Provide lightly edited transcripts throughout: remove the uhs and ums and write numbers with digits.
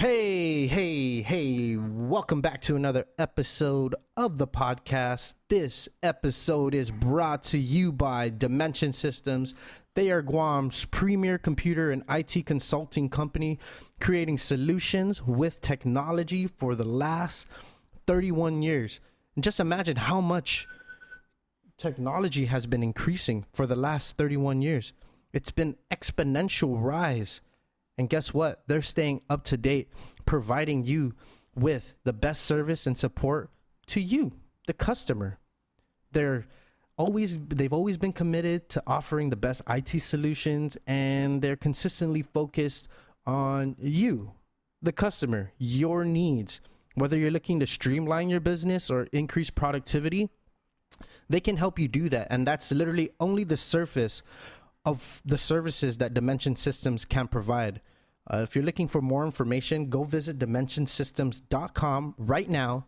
Hey, welcome back to another episode of the podcast. This episode is brought to you by Dimension Systems. They are Guam's premier computer and IT consulting company, creating solutions with technology for the last 31 years. And just imagine how much technology has been increasing for the last 31 years. It's been exponential rise. And guess what? They're staying up to date, providing you with the best service and support to you, the customer. They've always been committed to offering the best IT solutions, and they're consistently focused on you, the customer, your needs. Whether you're looking to streamline your business or increase productivity, they can help you do that. And that's literally only the surface of the services that Dimension Systems can provide. If you're looking for more information, go visit dimensionsystems.com right now,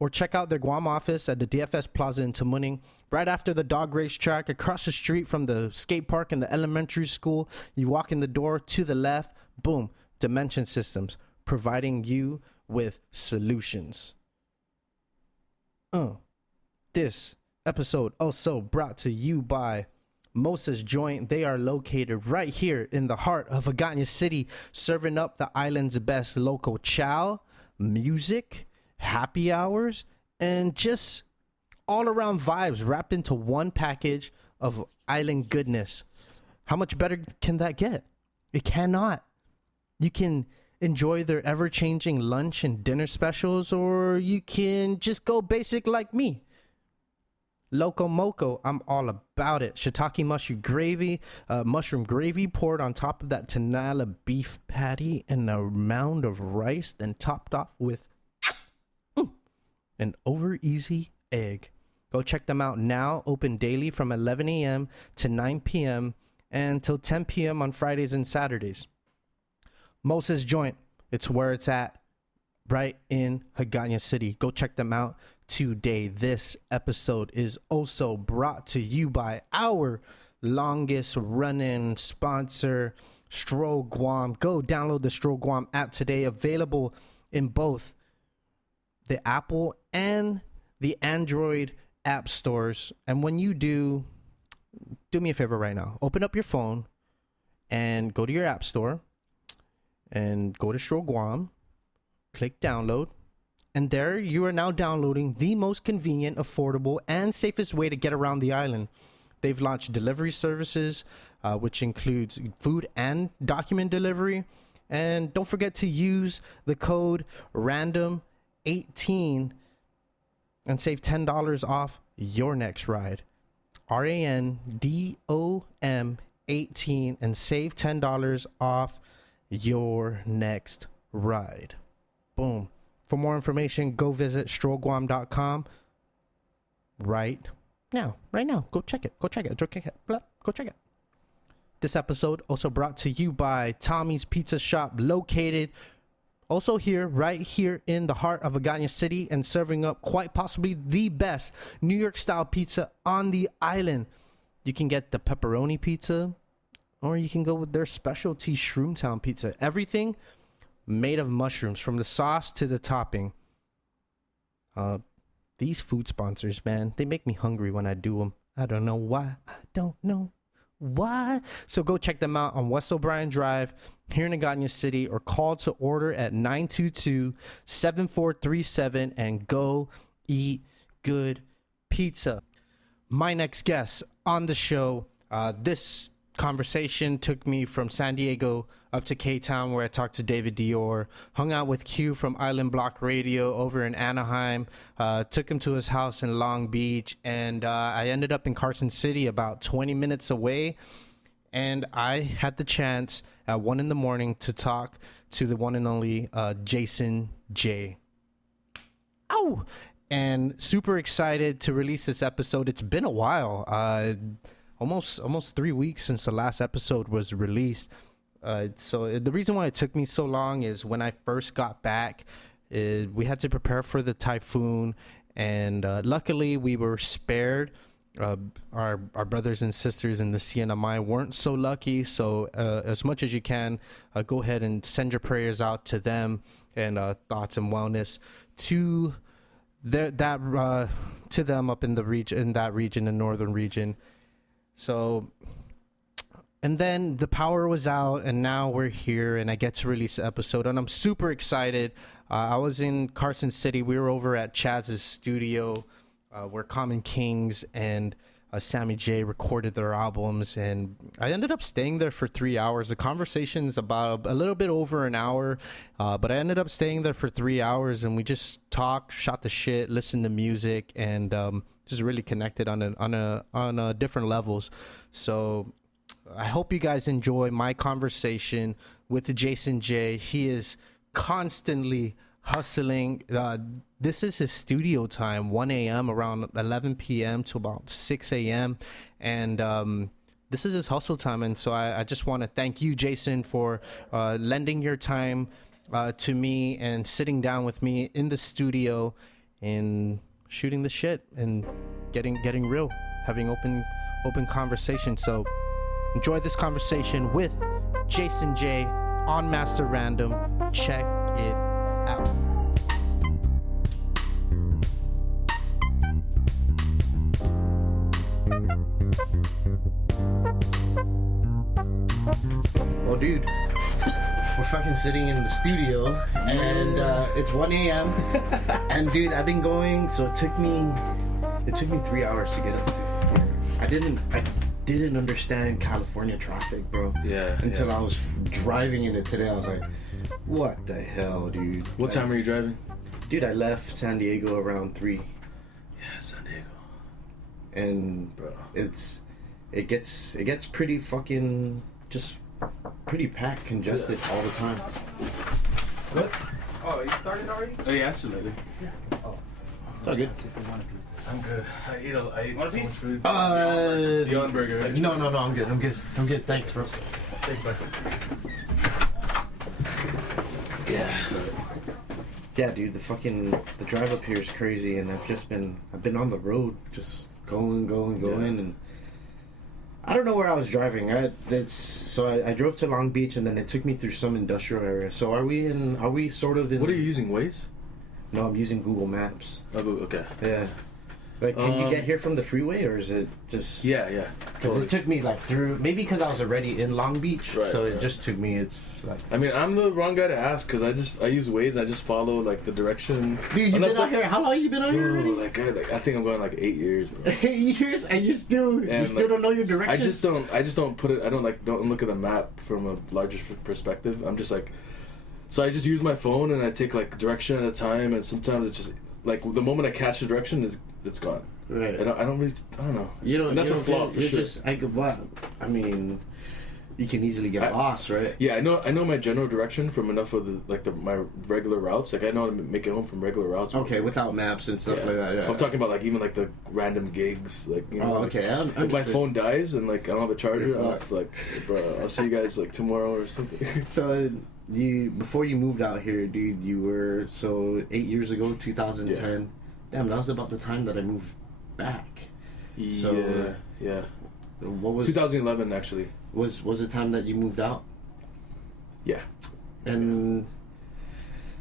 or check out their Guam office at the DFS Plaza in Tamuning, right after the dog racetrack, across the street from the skate park and the elementary school. You walk in the door to the left, boom, Dimension Systems, providing you with solutions. This episode also brought to you by Moses Joint. They are located right here in the heart of Agana City, serving up the island's best local chow, music, happy hours, and just all around vibes wrapped into one package of island goodness. How much better can that get? It cannot. You can enjoy their ever-changing lunch and dinner specials, or you can just go basic like me. Loco Moco, I'm all about it. Shiitake mushroom gravy poured on top of that Tanala beef patty and a mound of rice, then topped off with an over easy egg. Go check them out now. Open daily from 11 a.m. to 9 p.m. and till 10 p.m. on Fridays and Saturdays. Moses Joint, it's where it's at, right in Agana City. Go check them out today. This episode is also brought to you by our longest running sponsor, Stroll Guam. Go download the Stroll Guam app today, available in both the Apple and the Android app stores. And when you do me a favor right now, open up your phone and go to your app store and go to Stroll Guam, click download. And there you are now downloading the most convenient, affordable, and safest way to get around the island. They've launched delivery services, which includes food and document delivery. And don't forget to use the code RANDOM18 and save $10 off your next ride. RANDOM 18 and save $10 off your next ride. Boom. For more information, go visit strollguam.com right now. Go check it. Go check it. This episode also brought to you by Tommy's Pizza Shop, located also right here in the heart of Agana City, and serving up quite possibly the best New York style pizza on the island. You can get the pepperoni pizza, or you can go with their specialty Shroomtown pizza. Everything made of mushrooms, from the sauce to the topping. These food sponsors, man, they make me hungry when I do them. I don't know why. So go check them out on West O'Brien Drive here in Agana City, or call to order at 922-7437 and go eat good pizza. My next guest on the show, this conversation took me from San Diego up to K-Town, where I talked to David Dior, hung out with Q from Island Block Radio over in Anaheim, took him to his house in Long Beach, and I ended up in Carson City, about 20 minutes away, and I had the chance at 1 a.m. to talk to the one and only Jason J. Oh, and super excited to release this episode. It's been a while. Almost 3 weeks since the last episode was released. So the reason why it took me so long is when I first got back, we had to prepare for the typhoon, and luckily we were spared our brothers and sisters in the CNMI weren't so lucky. So as much as you can, go ahead and send your prayers out to them, and thoughts and wellness to to them up in the region, the northern region. So, and then the power was out, and now we're here, and I get to release the episode, and I'm super excited. I was in Carson City. We were over at Chaz's studio, where Common Kings and Sammy J recorded their albums, and I ended up staying there for 3 hours. The conversation's about a little bit over an hour, but I ended up staying there for 3 hours, and we just talked, shot the shit, listened to music, and just really connected on different levels. So I hope you guys enjoy my conversation with Jason J. He is constantly hustling. This is his studio time, 1 a.m. around 11 p.m. to about 6 a.m. And this is his hustle time. And so I just want to thank you, Jason, for lending your time to me and sitting down with me in the studio and shooting the shit and getting real, having open conversation. So enjoy this conversation with Jason J on Master Random. Check it out. Well, dude, we're fucking sitting in the studio, and it's 1 a.m. and dude, I've been going, so it took me 3 hours to get up to here. I didn't understand California traffic, bro. Yeah. Until I was driving in it today. I was like, what the hell, dude? What time are you driving? Dude, I left San Diego around 3. Yeah, San Diego. And bro, it gets pretty fucking just pretty packed, congested all the time. What? Oh, you started already? Oh yeah, absolutely. Yeah. Oh. It's all good. I'm good. I ate so much food. Beyond Burger. No, I'm good. Thanks, bro. Thanks, bud. Yeah, dude, the drive up here is crazy, and I've been on the road, just going, and I don't know where I was driving. I drove to Long Beach, and then it took me through some industrial area. So are we sort of in? What are you using, Waze? No, I'm using Google Maps. Oh, okay. Yeah. Like, can you get here from the freeway, or is it just... Yeah. Because it took me, like, through... Maybe because I was already in Long Beach, so it just took me, it's, like... I mean, I'm the wrong guy to ask, because I use Waze, I just follow, like, the direction... Dude, you've been out here... How long have you been out here already? I think I'm going, like, 8 years, bro. 8 years? And you still don't know your direction? I just don't put it... don't look at the map from a larger perspective. I'm just, like... So I just use my phone, and I take, like, direction at a time, and sometimes it's just... Like, the moment I catch the direction, it's gone. Right. I don't know. You don't. And that's a flaw for sure. I mean, you can easily get lost, right? Yeah, I know my general direction from enough of my regular routes. Like I know how to make it home from regular routes. Okay, without maps and stuff like that. Yeah. I'm talking about like even like the random gigs, like you know. Oh, okay. If my phone dies and like I don't have a charger, I'm like, bro, I'll see you guys like tomorrow or something. So before you moved out here, dude, you were 8 years ago, 2010. Yeah. Damn, that was about the time that I moved back. So yeah. What was 2011 actually? Was the time that you moved out? Yeah. And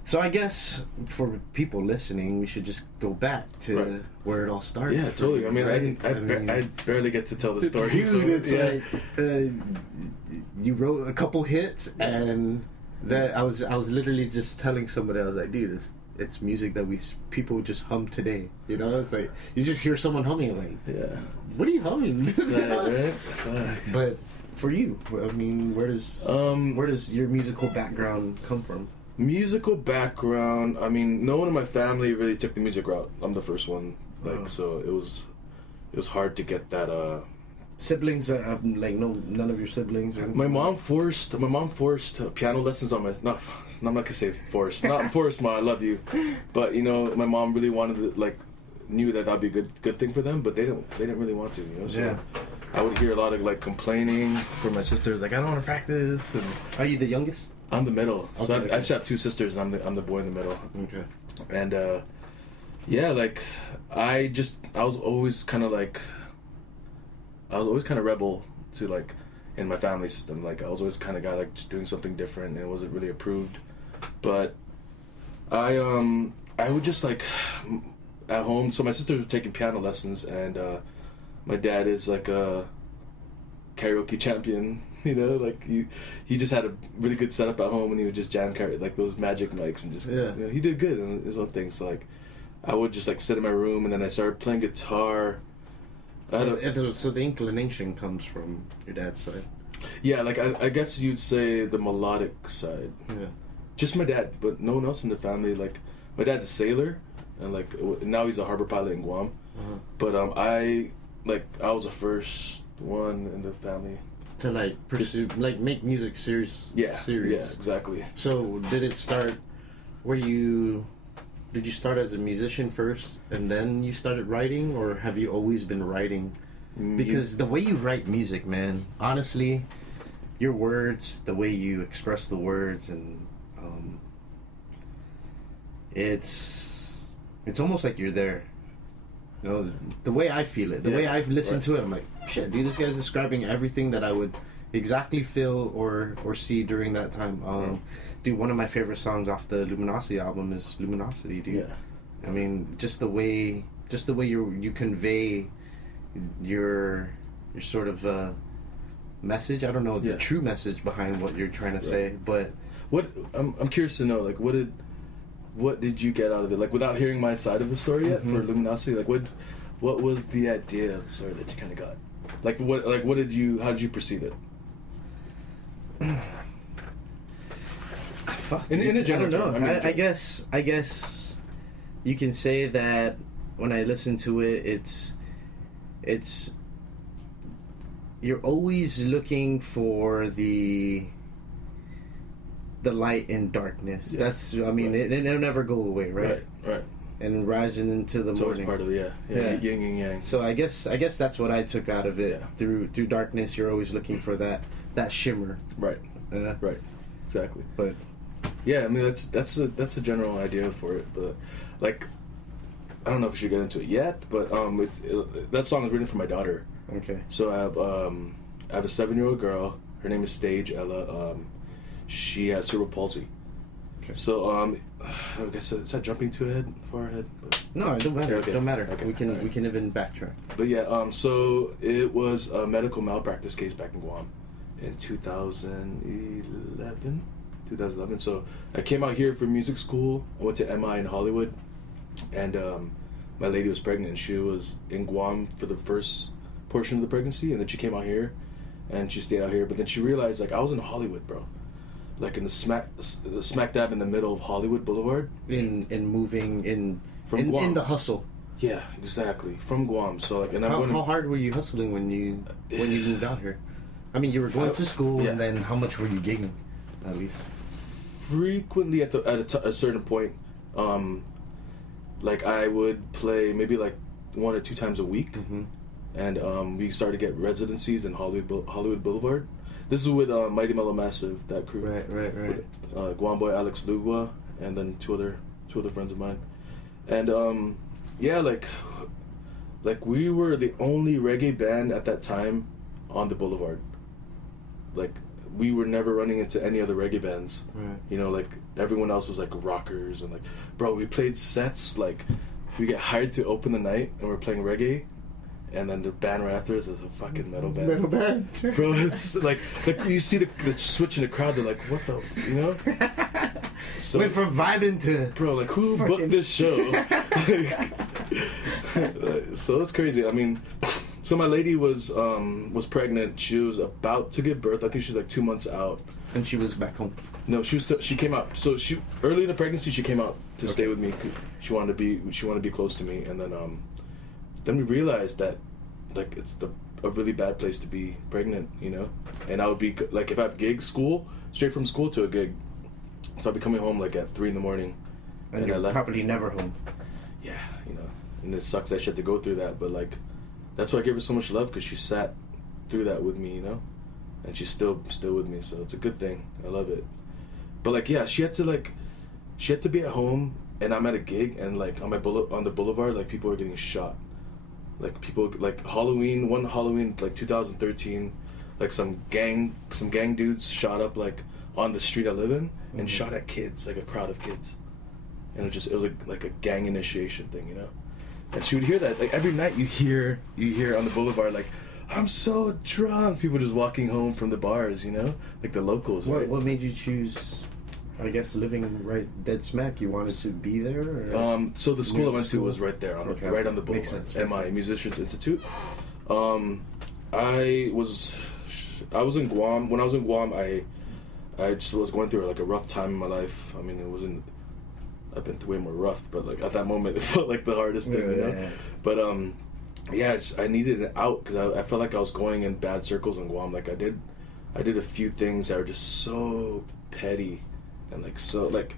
so I guess for people listening, we should just go back to where it all started. Yeah, totally. I mean, I barely get to tell the story. Dude, it's like you wrote a couple hits, and that I was literally just telling somebody, I was like, dude, it's music that people just hum today. You know, it's like you just hear someone humming, like, what are you humming? Right? But for you, I mean, where does your musical background come from? Musical background, I mean, no one in my family really took the music route. I'm the first one, so it was hard to get that. Siblings, like none of your siblings. Or my mom forced piano lessons on my. No, I'm not gonna say forced. Not forced, Ma. I love you, but you know, my mom really wanted to, knew that'd be a good thing for them, but they didn't really want to. You know, so I would hear a lot of complaining from my sisters, like I don't want to practice. And are you the youngest? I'm the middle. Okay, so I just have 2 sisters, and I'm the boy in the middle. Okay. And I was always kind of I was always kind of rebel to like in my family system. Like I was always kind of guy like just doing something different, and it wasn't really approved. But I would just like at home. So my sisters were taking piano lessons, and my dad is like a karaoke champion. You know, like he just had a really good setup at home, and he would just jam like those magic mics, and just you know, he did good in his own thing. So like I would just like sit in my room, and then I started playing guitar. So the inclination comes from your dad's side. Yeah, like I guess you'd say the melodic side. Yeah. Just my dad, but no one else in the family. Like my dad's a sailor, and like now he's a harbor pilot in Guam. But I was the first one in the family to like pursue, like make music serious. Yeah, serious. Yeah, exactly. So did it start? Did you start as a musician first, and then you started writing, or have you always been writing? Because the way you write music, man, honestly, your words, the way you express the words, and it's almost like you're there. You know, the way I feel it, the way I've listened to it, I'm like, shit, dude, this guy's describing everything that I would exactly feel or see during that time. Dude, one of my favorite songs off the Luminosity album is Luminosity, dude. Yeah. I mean, just the way you convey your sort of message. I don't know the true message behind what you're trying to say, but what I'm curious to know, like, what did you get out of it? Like, without hearing my side of the story yet for Luminosity, like, what was the idea of the story that you kind of got? Like, how did you perceive it? Fuck, in a general I don't know. term, I guess you can say that when I listen to it, it's you're always looking for the light in darkness. Yeah. That's, I mean, it'll never go away, right? Right. And rising into the It's morning. always part of it, yeah. Yin and yang. So I guess that's what I took out of it. Yeah. Through darkness, you're always looking for that shimmer. Right. Right. Exactly. But yeah, I mean that's a general idea for it, but like I don't know if we should get into it yet, but that song is written for my daughter. okay. So I have a 7-year-old girl. Her name is Stage Ella. She has cerebral palsy. Okay. So I guess is that jumping far ahead? But, No, it don't matter. Okay. It don't matter. Okay. We can Alright. we can even backtrack. But yeah, so it was a medical malpractice case back in Guam in 2011. So I came out here for music school. I went to MI in Hollywood, and my lady was pregnant. She was in Guam for the first portion of the pregnancy, and then she came out here, and she stayed out here. But then she realized, like, I was in Hollywood, bro, like in the smack dab in the middle of Hollywood Boulevard. In moving in From Guam. in the hustle. Yeah, exactly, from Guam. So like, and How hard were you hustling when you moved out here? I mean, you were going to school, yeah. and then how much were you gigging, at least? Frequently at a certain point, like I would play maybe like 1 or 2 times a week, and we started to get residencies in Hollywood Boulevard. This is with Mighty Mellow Massive, that crew. Right. With, Guam boy Alex Lugua, and then two other friends of mine, and yeah, like we were the only reggae band at that time on the Boulevard. Like, we were never running into any other reggae bands. Right. You know, like, everyone else was, like, rockers. And, like, bro, we played sets, like, we get hired to open the night, and we're playing reggae. And then the band right after us is a fucking metal band. Metal band. Bro, it's, like you see the switch in the crowd, they're like, what the, you know? So, Went from vibing to... bro, like, who booked this show? So it's crazy. I mean... So my lady was pregnant. She was about to give birth. I think she was like 2 months out. And she was back home. No, she came out. So she early in the pregnancy she came out to stay with me. She wanted to be close to me, and then we realized that like it's a really bad place to be pregnant, you know. And I would be like, if I have gigs, straight from school to a gig, so I'd be coming home like at 3 a.m. And you're probably never home. Yeah, you know, and it sucks that she had to go through that, but like. That's why I gave her so much love, because she sat through that with me, you know, and she's still with me, so it's a good thing. I love it. But like, yeah, she had to be at home, and I'm at a gig, and like on the boulevard, like people are getting shot, like people like Halloween, one Halloween like 2013, like some gang dudes shot up like on the street I live in and shot at kids, like a crowd of kids, and it was like a gang initiation thing, you know. And she would hear that like every night. You hear on the boulevard like, I'm so drunk. People just walking home from the bars, you know, like the locals. Right? What made you choose? I guess living right dead smack. You wanted to be there. Or? So the school I went to was right there, right on the boulevard. Makes sense. MI Musicians Institute. I was in Guam. When I was in Guam, I just was going through like a rough time in my life. I mean, it wasn't. I've been through way more rough, but like at that moment, it felt like the hardest thing, you know. Yeah. But I needed an out because I felt like I was going in bad circles in Guam. Like I did a few things that were just so petty, and like so like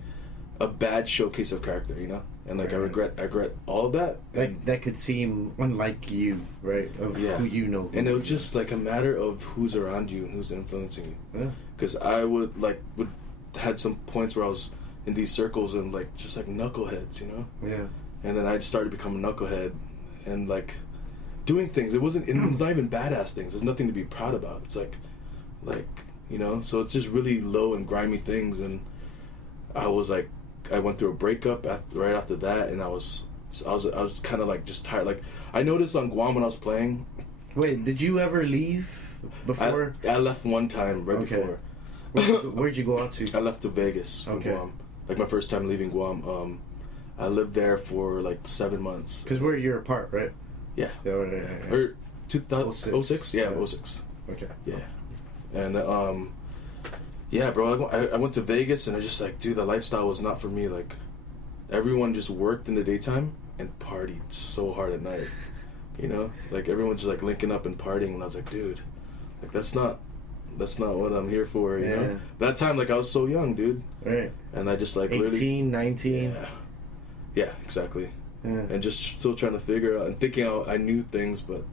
a bad showcase of character, you know. And like I regret all of that. That could seem unlike you, right? Of who you know. And it was just like a matter of who's around you and who's influencing you. Because I would had some points where I was in these circles and like just like knuckleheads, you know. Yeah. And then I just started to become a knucklehead, and like doing things. It's not even badass things. There's nothing to be proud about. It's like you know. So it's just really low and grimy things. And I went through a breakup right after that, and I was kind of like just tired. Like I noticed on Guam when I was playing. Wait, did you ever leave before? I left one time before. Where'd you go out to? I left to Vegas from Guam. Like my first time leaving Guam. I lived there for like 7 months. Because we're a year apart, right? Yeah. Or 2006? Yeah, 06. Okay. Yeah. And yeah, bro, I went to Vegas, and I just like, dude, the lifestyle was not for me. Like, everyone just worked in the daytime and partied so hard at night. You know? Like, everyone's just like linking up and partying, and I was like, dude, like that's not what I'm here for, you know? That time, like, I was so young, dude. Right. And I just like 18, really 19. Yeah, exactly. Yeah. And just still trying to figure out and thinking I knew things, but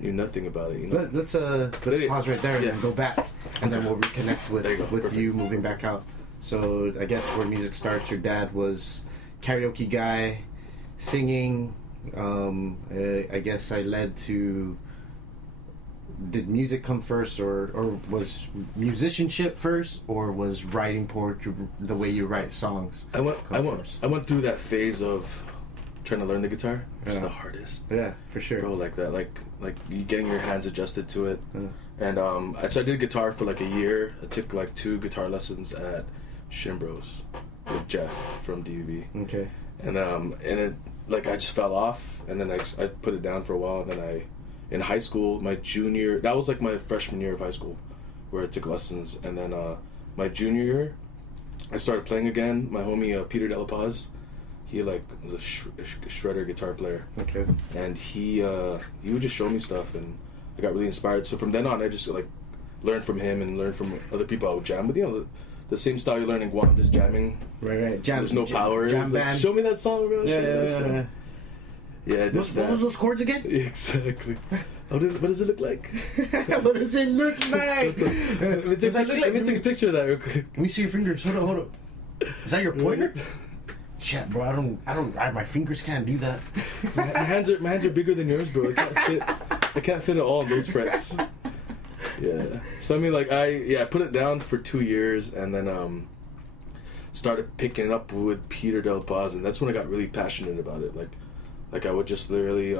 knew nothing about it, you know? Let's pause right there and then go back, and then we'll reconnect with you moving back out. So I guess where music starts, your dad was karaoke guy, singing. I guess I led to. Did music come first, or was musicianship first, or was writing poetry the way you write songs? I went through that phase of trying to learn the guitar. It's the hardest. Yeah, for sure. Bro, like that, like you getting your hands adjusted to it. And so I did guitar for like a year. I took like 2 guitar lessons at Shimbros with Jeff from DUB. Okay. And it like I just fell off, and then I put it down for a while, and then in high school, that was like my freshman year of high school, where I took lessons, and then my junior year, I started playing again. My homie Peter De La Paz, he like was a shredder guitar player. Okay. And he would just show me stuff, and I got really inspired. So from then on, I just like learned from him and learned from other people I would jam with. You know, the same style you learn in Guam, just jamming. Right. Jam. There's no power. Jam band. Like, show me that song, bro. Yeah. Yeah, what was those chords again? Exactly. What does it look like? What does it look like? Let me take a picture of that real quick. Let me see your fingers. Hold up. Is that your pointer? Shit, bro. My fingers can't do that. My hands are bigger than yours, bro. I can't fit it all on those frets. Yeah. So I mean, like I put it down for 2 years, and then started picking it up with Peter Del Paz, and that's when I got really passionate about it. Like I would just literally,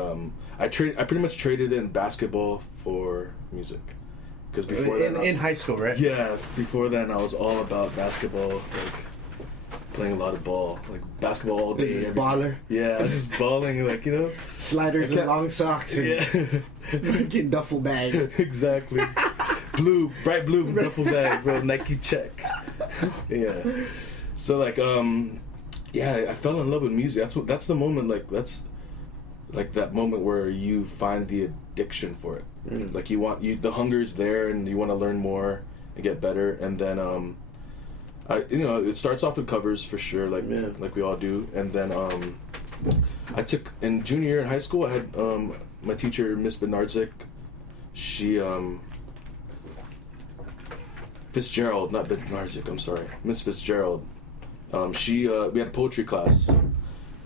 I pretty much traded in basketball for music, because before in high school, right? Yeah, before then I was all about basketball, like playing a lot of ball, like basketball all day. Baller. Yeah, just balling, like, you know, sliders and long socks. And getting duffel bag. Exactly. Bright blue duffel bag, bro. Nike check. Yeah. So like I fell in love with music. That's the moment. That's like that moment where you find the addiction for it. Like the hunger's there, and you want to learn more and get better. And then it starts off with covers for sure, like we all do. And then I took in junior year in high school. I had my teacher, Miss Bednarczyk. She Fitzgerald, not Bednarczyk. I'm sorry, Miss Fitzgerald. We had a poetry class,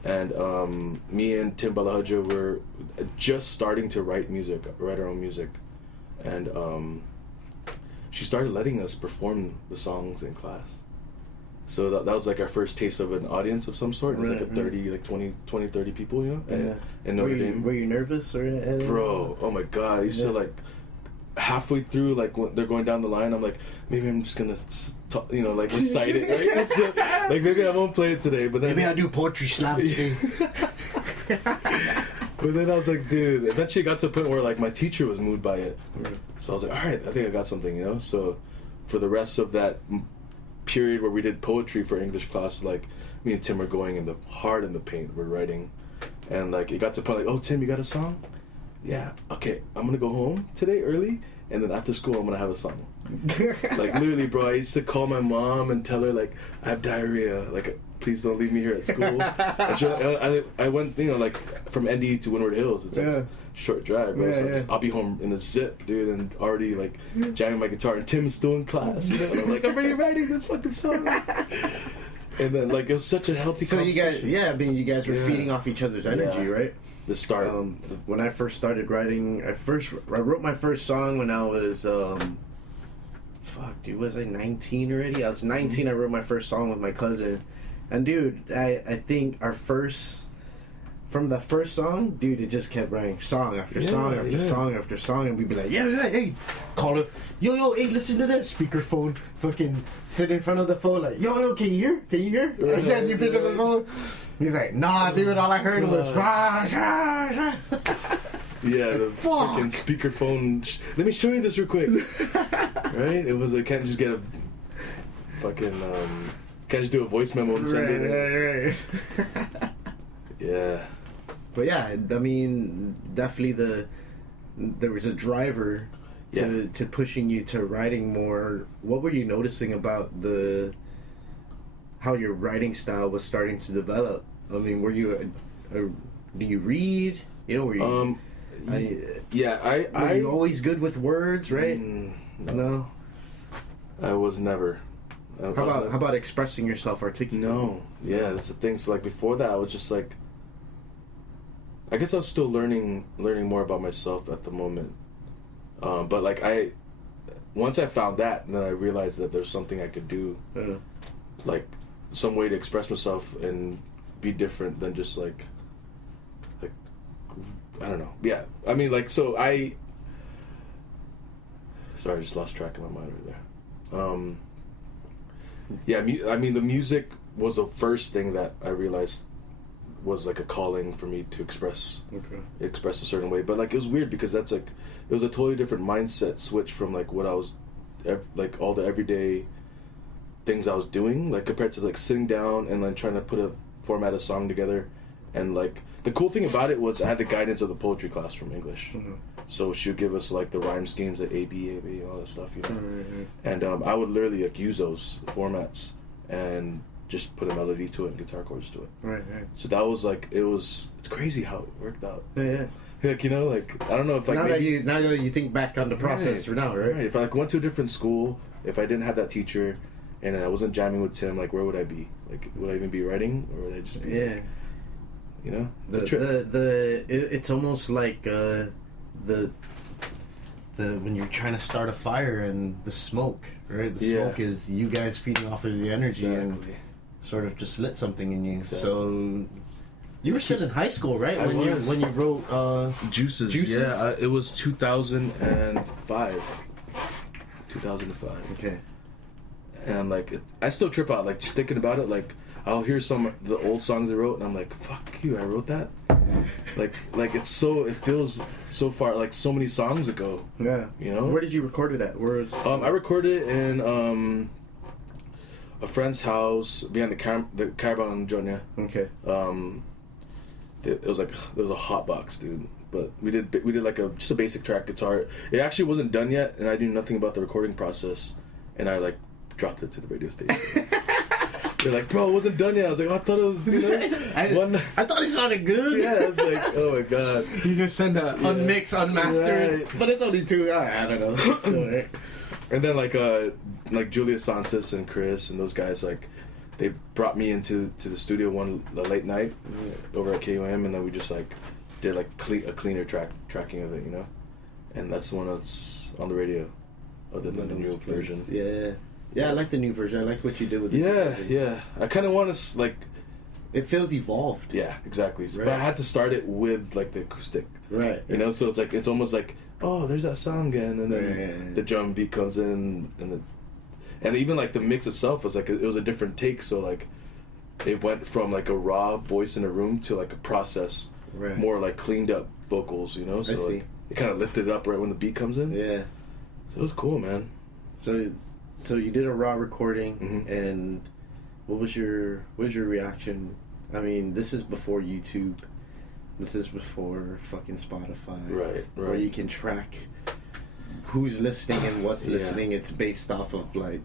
and me and Tim Balahaja were just starting to write our own music, and she started letting us perform the songs in class. So that was like our first taste of an audience of some sort. It was like a 30, like 20, 30 people, you know, in Notre Dame. Were you nervous or? Bro, oh my God, I used to like halfway through, like when they're going down the line, I'm like, maybe I'm just gonna talk, you know, like recite it, right? So, like maybe I won't play it today, but then maybe I'll do poetry slam today. But then I was like, dude, eventually it got to a point where like my teacher was moved by it. So I was like, all right, I think I got something, you know? So for the rest of that period where we did poetry for English class, like me and Tim were going hard in the paint, we're writing. And like it got to a point like, oh, Tim, you got a song? Yeah, okay, I'm gonna go home today early, and then after school I'm gonna have a song. Like literally, bro, I used to call my mom and tell her like, I have diarrhea, like please don't leave me here at school. And I went, you know, like from ND to Windward Hills, it's like a short drive, bro. So I'll be home in a zip, dude, and already like jamming my guitar, and Tim's still in class, you know? And I'm like, I'm already writing this fucking song. And then like it was such a healthy So you guys, you guys were Yeah. feeding off each other's energy, right? The start. When I first started writing, I wrote my first song when I was, fuck, dude, was I 19 already? I was 19. I wrote my first song with my cousin, and dude, I think from the first song, dude, it just kept writing song after song after song after song, and we'd be like, hey, call it, yo, hey, listen to this, speakerphone, fucking sit in front of the phone like, yo, can you hear? And then you pick up the phone. He's like, nah, dude, all I heard was rah, rah, rah. Yeah, the freaking speakerphone. Let me show you this real quick. Right? It was, I can't just get a fucking, can't just do a voice memo and send it. Right. Yeah. But yeah, I mean, definitely there was a driver to pushing you to writing more. What were you noticing about how your writing style was starting to develop? I mean, were you do you read? You know, were you? Were you always good with words, right? No. I was never. How about expressing yourself articulately? No. Yeah, that's the thing. So like before that, I was just like, I guess I was still learning more about myself at the moment. But like once I found that, and then I realized that there's something I could do, like some way to express myself and be different than just like I don't know. Yeah, I mean, like, so sorry, I just lost track of my mind right there. I mean, the music was the first thing that I realized was like a calling for me to express a certain way. But like it was weird because that's like it was a totally different mindset switch from like what I was like all the everyday things I was doing, like compared to like sitting down and then trying to format a song together. And like the cool thing about it was I had the guidance of the poetry class from English, so she would give us like the rhyme schemes, like A B and all that stuff, you know. And I would literally like use those formats and just put a melody to it and guitar chords to it. Right. So that was like it's crazy how it worked out. Yeah. Like, you know, like I don't know if like now that you think back on the process for now, right? If I like went to a different school, if I didn't have that teacher, and I wasn't jamming with Tim, like where would I be? Like would I even be writing, or would I just be? You know, it's almost like when you're trying to start a fire and the smoke, right? The smoke is you guys feeding off of the energy and sort of just lit something in you. Exactly. So you were still in high school, right? When you wrote Juices. Yeah, it was 2005. 2005. Okay. And like I still trip out, like just thinking about it, like. I'll hear some of the old songs I wrote, and I'm like, "Fuck you! I wrote that." like it feels so far, like so many songs ago. Yeah, you know. Where did you record it at? I recorded it in a friend's house behind the Caravan Jonia. Okay. It was like there was a hot box, dude. But we did like just a basic track guitar. It actually wasn't done yet, and I knew nothing about the recording process, and I like dropped it to the radio station. They're like, bro, it wasn't done yet. I was like, I thought it was, you know. I thought it sounded good. Yeah, I was like, oh my god. You just send a unmixed, unmastered, right. But it's only 2 hours. I don't know. Still, right? And then like Julia Santos and Chris and those guys, like they brought me into the studio the late night over at KOM, and then we just like did like a cleaner tracking of it, you know, and that's the one that's on the radio, other than the new version. Yeah, I like the new version. I like what you did with the new version. Yeah. I kind of want to like. It feels evolved. Yeah, exactly. Right. But I had to start it with like the acoustic. Right. You know, so it's almost like, oh, there's that song again, and then the drum beat comes in, and even like the mix itself was like it was a different take. So like, it went from like a raw voice in a room to like a process, more like cleaned up vocals. You know, so like, it kind of lifted it up right when the beat comes in. Yeah. So it was cool, man. So you did a raw recording, and what was your reaction? I mean, this is before YouTube. This is before fucking Spotify. Right. Where you can track who's listening and what's listening. It's based off of like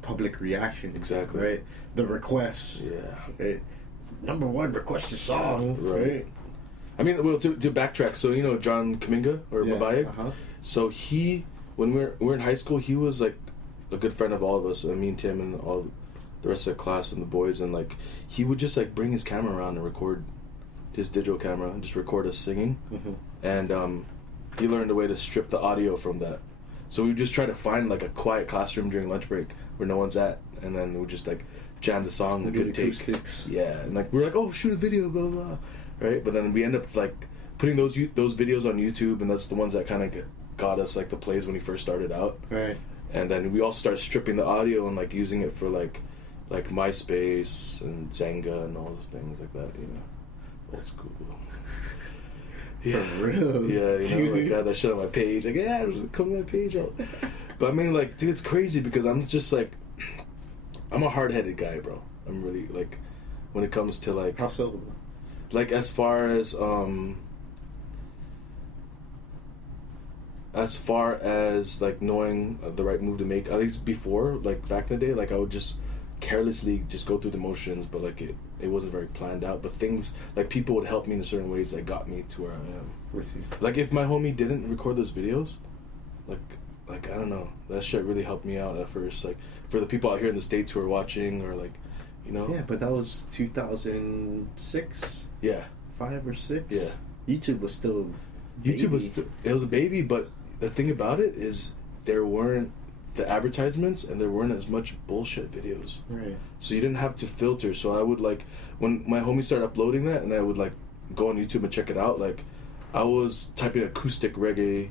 public reaction. Exactly. Right. The requests. Yeah. Right. Number one, request a song. Right. I mean, well, to backtrack. So you know John Kaminga or Mabayek. So when we're in high school, he was like a good friend of all of us. Me and Tim and all the rest of the class and the boys, and like he would just like bring his camera around and record his digital camera and just record us singing. And he learned a way to strip the audio from that. So we would just try to find like a quiet classroom during lunch break where no one's at, and then we would just like jam the song, a good take. Yeah, and like we're like, oh, shoot a video, blah blah, right? But then we end up like putting those videos on YouTube, and that's the ones that kind of got us like the plays when he first started out. Right. And then we also started stripping the audio and like using it for like MySpace and Zanga and all those things like that, you know. Old school. Yeah. For real. Yeah, you know, like got that shit on my page. Like, yeah, come on my page out. But I mean, like, dude, it's crazy because I'm just like, I'm a hard-headed guy, bro. I'm really like, when it comes to like, how so? Like as far as like knowing the right move to make, at least before, like back in the day, like I would just carelessly just go through the motions, but like it wasn't very planned out. But things like people would help me in certain ways that got me to where I am. Let's see. Like if my homie didn't record those videos, like I don't know, that shit really helped me out at first. Like for the people out here in the States who are watching, or like, you know. Yeah, but that was 2006. Yeah. 5 or 6. Yeah. YouTube was still. It was a baby, but the thing about it is there weren't the advertisements and there weren't as much bullshit videos. Right. So you didn't have to filter. So I would like, when my homie started uploading that and I would like go on YouTube and check it out, like I was typing acoustic reggae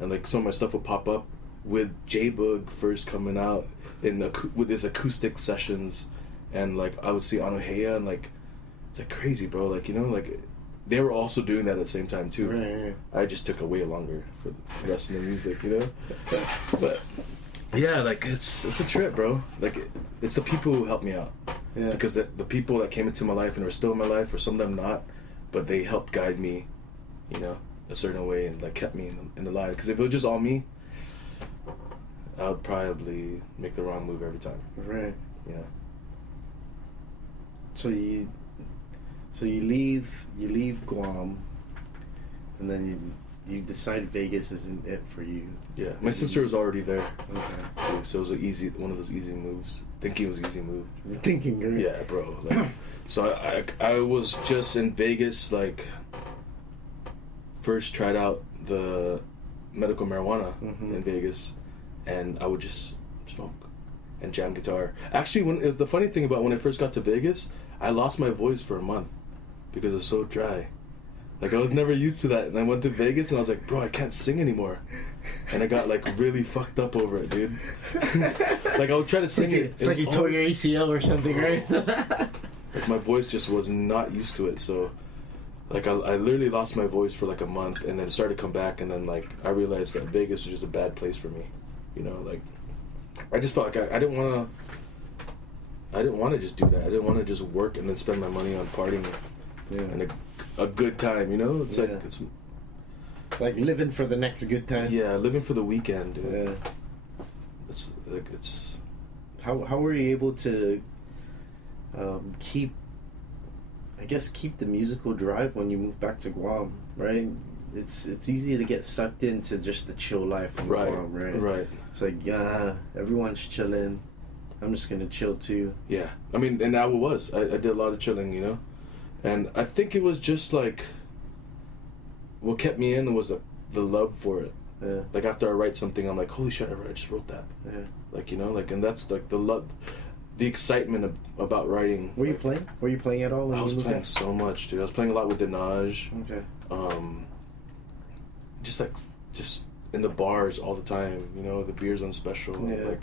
and like some of my stuff would pop up with J-Bug first coming out with his acoustic sessions, and like I would see Anohea, and like it's like crazy, bro. Like, you know, like they were also doing that at the same time too. Right. I just took way longer for the rest of the music, you know. But yeah, like it's a trip, bro. Like it's the people who helped me out. Yeah. Because the people that came into my life and are still in my life, or some of them not, but they helped guide me, you know, a certain way, and like kept me in the line. Because if it was just all me, I would probably make the wrong move every time. Right. Yeah. So you leave Guam, and then you decide Vegas isn't it for you. Yeah, my sister was already there. Okay. Too, so it was one of those easy moves. Thinking it was an easy move. You're thinking, right? Yeah, bro. Like, so I was just in Vegas, like first tried out the medical marijuana in Vegas, and I would just smoke and jam guitar. Actually, the funny thing about when I first got to Vegas, I lost my voice for a month because it was so dry. Like I was never used to that, and I went to Vegas and I was like, bro, I can't sing anymore, and I got like really fucked up over it, dude. Like I was trying to sing it. It's like you tore your ACL or something, right? Like my voice just was not used to it, so like I literally lost my voice for like a month, and then started to come back, and then like I realized that Vegas was just a bad place for me, you know. Like I just felt like I didn't want to just do that. I didn't want to just work and then spend my money on partying and a good time, you know. It's like it's like living for the next good time. Yeah, living for the weekend, dude. Yeah. It's like it's. How were you able to keep the musical drive when you moved back to Guam, right? It's easy to get sucked into just the chill life in Guam, right? Right. It's like everyone's chilling, I'm just gonna chill too. Yeah, I mean, and that was. I did a lot of chilling, you know, and I think it was just like what kept me in was the love for it. Yeah. Like after I write something, I'm like, holy shit, I just wrote that. Yeah. Like, you know, like, and that's like the love, the excitement about writing. Were you like, playing? Were you playing at all? When I was you moved playing there? so much, dude. I was playing a lot with Dinaj. Okay. Just in the bars all the time, you know, the beers on special, and, Yeah. like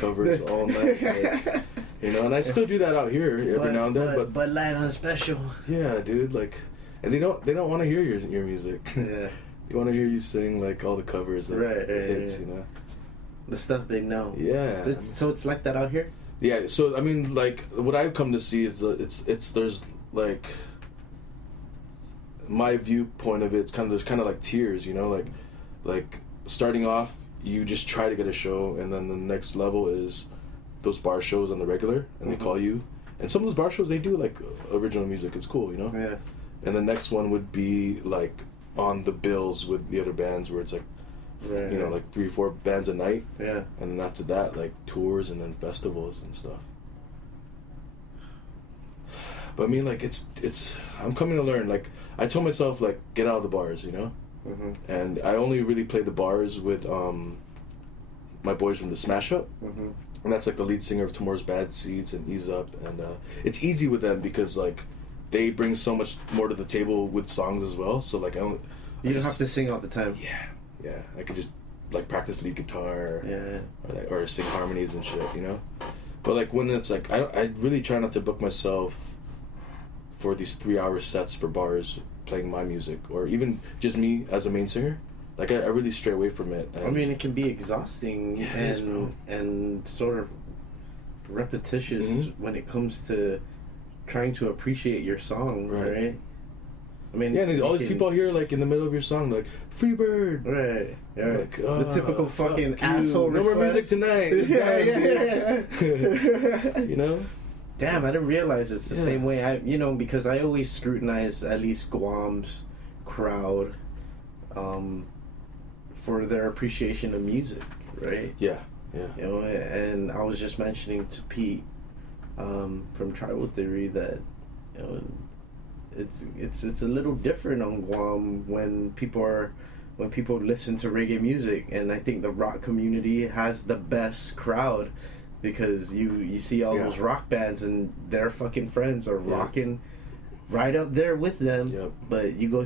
covers all night, like, you know, and I still do that out here every now and then, but light on special. yeah, dude, like, and they don't want to hear your music. Yeah. They want to hear you sing like all the covers, like, Right, the hits, right. you know. The stuff they know. Yeah. So it's like that out here. Yeah, so I mean, like, what I've come to see is it's there's like my viewpoint of it. There's kind of like tiers, you know, like starting off, you just try to get a show, and then the next level is those bar shows on the regular, and they call you. And some of those bar shows, they do like original music. It's cool, you know. Yeah. And the next one would be like on the bills with the other bands, where it's like, Right. you know, like 3-4 bands a night. Yeah. And then after that, like tours and then festivals and stuff. But I mean, like, it's I'm coming to learn. Like, I told myself, like, get out of the bars, you know. Mm-hmm. And I only really play the bars with my boys from the Smash Up, Mm-hmm. and that's like the lead singer of Tomorrow's Bad Seeds and Ease Up, and it's easy with them because like they bring so much more to the table with songs as well. So like You don't have to sing all the time. Yeah, I could just like practice lead guitar, Yeah. or sing harmonies and shit, you know. But like when it's like I really try not to book myself for these 3-hour sets for bars playing my music, or even just me as a main singer. Like I really stray away from it. And I mean, it can be exhausting Yeah, it is, bro. and sort of repetitious when it comes to trying to appreciate your song, right? I mean, yeah, and you all these can- people here, like in the middle of your song, like "Freebird," Right, yeah. like The typical fuck fucking you. asshole No more request. music tonight. Yeah. You know. Damn, I didn't realize it's the Yeah. same way. Because I always scrutinize at least Guam's crowd for their appreciation of music, right? Yeah. And I was just mentioning to Pete from Tribal Theory that it's a little different on Guam when people listen to reggae music, and I think the rock community has the best crowd because you see all those rock bands and their fucking friends are rocking right up there with them. Yep. But you go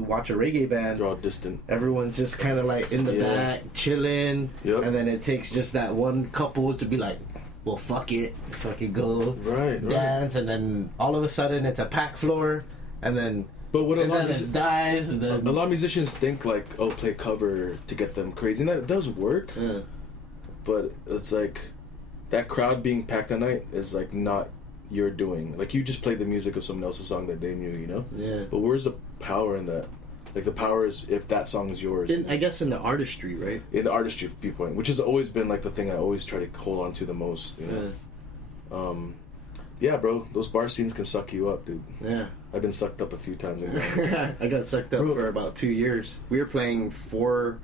watch a reggae band, They're all distant. everyone's just kind of like in the back chilling, Yep. and then it takes just that one couple to be like, well, fuck it, fucking go Right. dance, and then all of a sudden it's a packed floor, and then But what a and lot then of it dies, and then a lot of musicians think like, oh, play cover to get them crazy, and that does work. Yeah. But it's like that crowd being packed that night is like not your doing. Like you just played the music of someone else's song that they knew, you know. Yeah. But where's the power in that? Like the power is if that song is yours. I guess in the artistry, right? In the artistry viewpoint, which has always been like the thing I always try to hold on to the most. You know? Yeah, bro, those bar scenes can suck you up, dude. Yeah. I've been sucked up a few times. I got sucked up Bro. for about 2 years. We were playing four,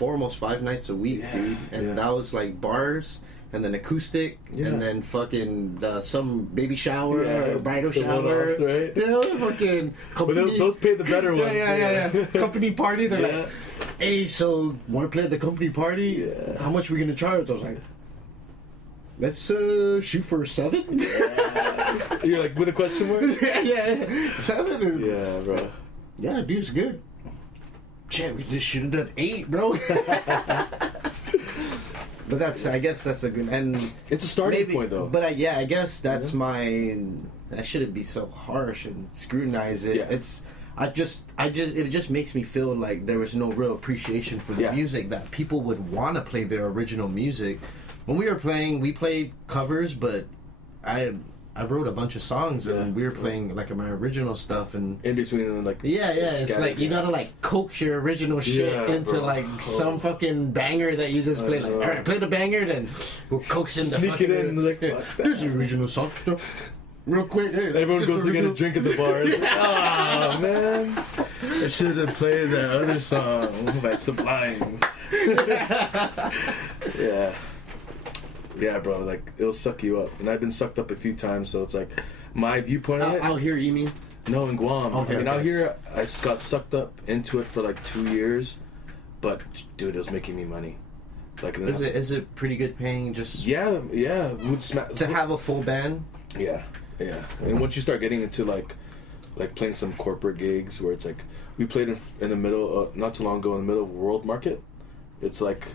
almost 5 nights a week, Yeah, dude, and yeah. that was like bars. And then acoustic, Yeah. and then fucking some baby shower Yeah, or bridal the shower. one-offs, right? You know, fucking But company. those pay the better ones. Yeah. Company party. They're Yeah. like, hey, so want to play at the company party? Yeah. How much we gonna charge? I was like, let's shoot for 7. You're like with a question mark. yeah, 7. Yeah, bro. Yeah, dude's good. Shit, we just should have done 8, bro. But I guess that's a good, and It's a starting point, though. But I guess that's I shouldn't be so harsh and scrutinize it. Yeah. It just makes me feel like there was no real appreciation for the Yeah. music, that people would want to play their original music. When we were playing, we played covers, but I wrote a bunch of songs, and we were playing like my original stuff, and in between, like it's scattered, like you gotta like coax your original shit Yeah, into bro. like some fucking banger that you just play. Like, know. all right, play the banger, then we'll coax in the Sneak it fucking, in, like, yeah, fuck that. this is the original song. Real quick, hey, Everyone this goes to get a original- drink at the bar. It's like, oh man, I should have played that other song by Sublime. Yeah. Yeah, bro. Like it'll suck you up, and I've been sucked up a few times. So it's like my viewpoint on it. Out here, you mean? No, in Guam. Okay, I mean, okay. out here, I just got sucked up into it for like 2 years, but dude, it was making me money. Like, Is it pretty good paying? Just Yeah. Would to have a full band. Yeah. And once you start getting into like playing some corporate gigs where it's like we played in the middle, not too long ago in the middle of World Market. It's like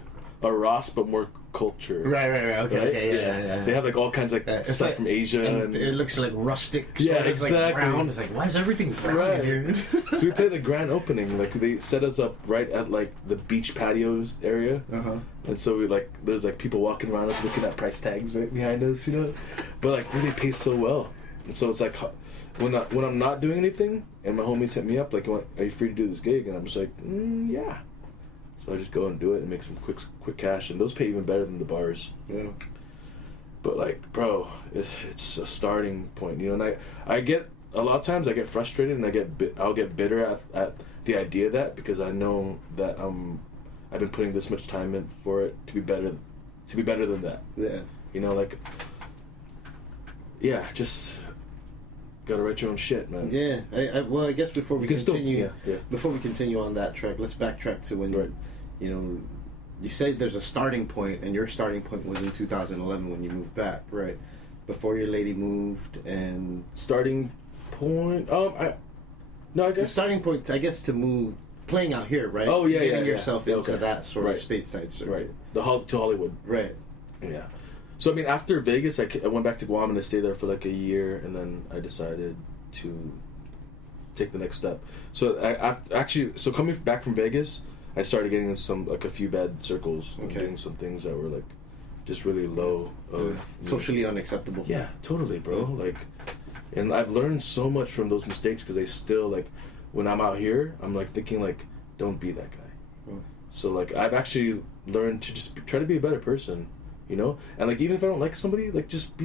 a Ross but more culture. Right. Okay. Right? Okay. Yeah. They have like all kinds of It's stuff like- from Asia, and it looks like rustic. Yeah, sort of, exactly. Like brown. It's like, why is everything brown Right. here? so we played the grand opening. Like they set us up right at like the beach patios area, and so we like there's like people walking around us looking at price tags right behind us, you know. But like, dude, they pay so well, and so it's like when I'm not doing anything, and my homies hit me up like, "Are you free to do this gig?" And I'm just like, "Yeah." So I just go and do it and make some quick cash, and those pay even better than the bars. Yeah. But like, bro, it's a starting point, you know. And I get a lot of times I get frustrated, and I'll get bitter at the idea of that, because I know that I've been putting this much time in for it to be better than that. Yeah. You know, like, yeah, just gotta write your own shit, man. Yeah. I guess before we You can still- continue, yeah. before we continue on that track, let's backtrack to when Right. you know, you said there's a starting point, and your starting point was in 2011 when you moved back, right? Before your lady moved, and Starting point. I the guess starting point, I guess, to move playing out here, right? Oh, To yeah, getting yeah. yourself Yeah, into okay. that sort Right. of stateside circuit. right to Hollywood. Right. Yeah. So I mean, after Vegas, I went back to Guam and I stayed there for like a year, and then I decided to take the next step. So so coming back from Vegas, I started getting in a few bad circles, and Okay. doing some things that were like just really low of Socially unacceptable. Yeah, totally, bro. Like, and I've learned so much from those mistakes, because they still like when I'm out here, I'm like thinking like, don't be that guy. So like I've actually learned to just try to be a better person, you know. And like even if I don't like somebody, like just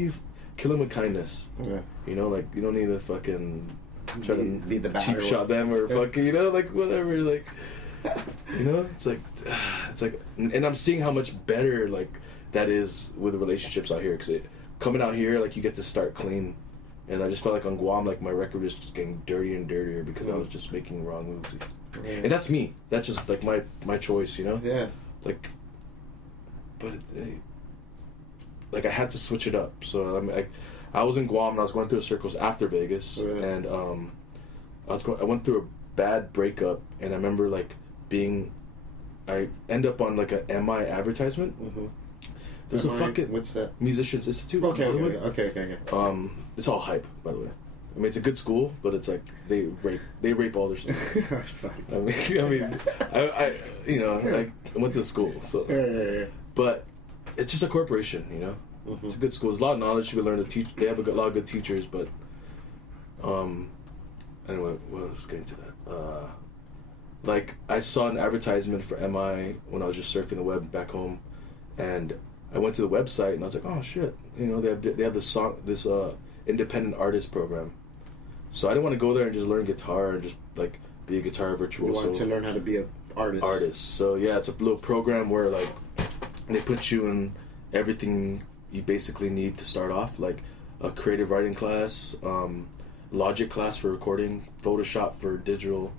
kill them with kindness. Yeah. You know, like you don't need to fucking try to Be the bad cheap or shot them or fucking, you know, like whatever, like, you know, it's like, and I'm seeing how much better like that is with the relationships out here, because coming out here, like you get to start clean, and I just felt like on Guam, like my record was just getting dirtier and dirtier because I was just making wrong moves, and that's me. That's just like my choice, you know. Yeah. Like, but like I had to switch it up. So I was in Guam and I was going through the circles after Vegas, and I went through a bad breakup, and I remember like I end up on like a MI advertisement. There's a fucking what's that? Musicians Institute. Okay. It's all hype, by the way. I mean, it's a good school, but it's like they rape all their students. I mean, I you know, I went to school, so. Yeah. But it's just a corporation, you know. It's a good school. There's a lot of knowledge to be learned. They have a lot of good teachers, but anyway, what was getting to that? Like I saw an advertisement for MI when I was just surfing the web back home, and I went to the website and I was like, oh shit, you know, they have this independent artist program. So I didn't want to go there and just learn guitar and just like be a guitar virtuoso. You wanted to learn how to be an artist. So yeah, it's a little program where like they put you in everything you basically need to start off, like a creative writing class, Logic class for recording, Photoshop for digital,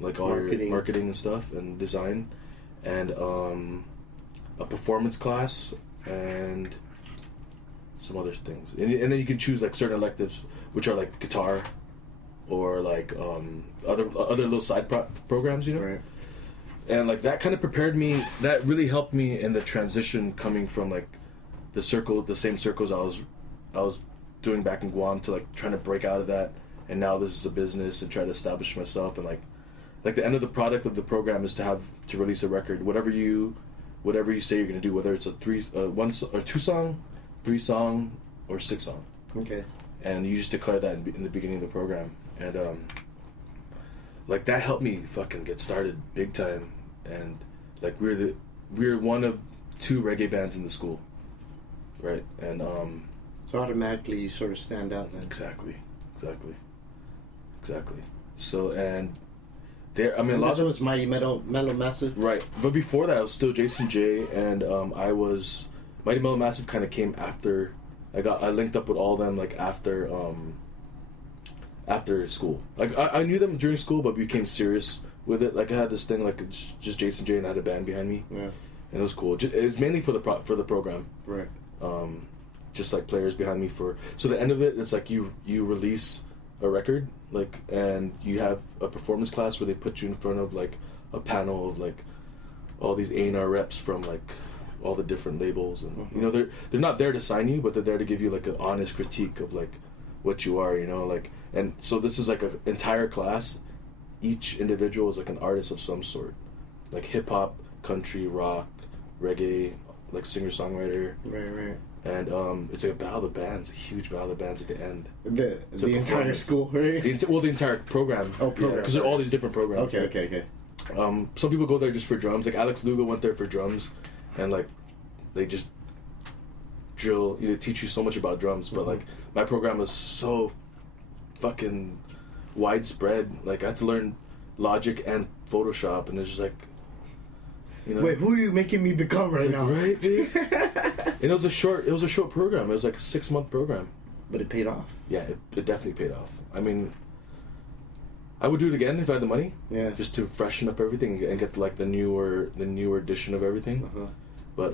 like all your marketing and stuff and design, and a performance class and some other things, and then you can choose like certain electives, which are like guitar, or like other little side programs, you know. Right. And like that kind of prepared me. That really helped me in the transition coming from like the same circles I was doing back in Guam to like trying to break out of that, and now this is a business and try to establish myself, and like the end of the product of the program is to release a record, whatever you say you're gonna do, whether it's a 2 song, 3 song, or 6 song. Okay. And you just declare that in the beginning of the program, and like that helped me fucking get started big time, and like we're one of 2 reggae bands in the school, right? And so automatically you sort of stand out then. exactly. So and there, I mean, And a lot this of was Mighty Mellow Massive. right, but before that, I was still Jason J, and I was Mighty Mellow Massive kind of came after. I linked up with all of them like after school. Like I knew them during school, but became serious with it. Like I had this thing like just Jason J and I had a band behind me. Yeah. And it was cool. It was mainly for the program. Right. Just like players behind me for. So the end of it, it's like you release a record, like, and you have a performance class where they put you in front of like a panel of like all these A&R reps from like all the different labels, and you know they're not there to sign you, but they're there to give you like an honest critique of like what you are, you know, like. And so this is like an entire class. Each individual is like an artist of some sort, like hip hop, country, rock, reggae, like singer-songwriter. Right. And it's like a battle of bands, a huge battle of bands at the end. The entire school, right? The entire program. Oh, program. Because there are all these different programs. Okay. Some people go there just for drums. Like Alex Lugo went there for drums, and like they just drill. You know, teach you so much about drums. But like my program was so fucking widespread. Like I had to learn Logic and Photoshop, and it's just like. You know, wait, who are you making me become right now? Right, dude. And it was a short program. It was like a 6-month program. But it paid off. Yeah, it definitely paid off. I mean, I would do it again if I had the money. Yeah. Just to freshen up everything and get like the newer edition of everything. But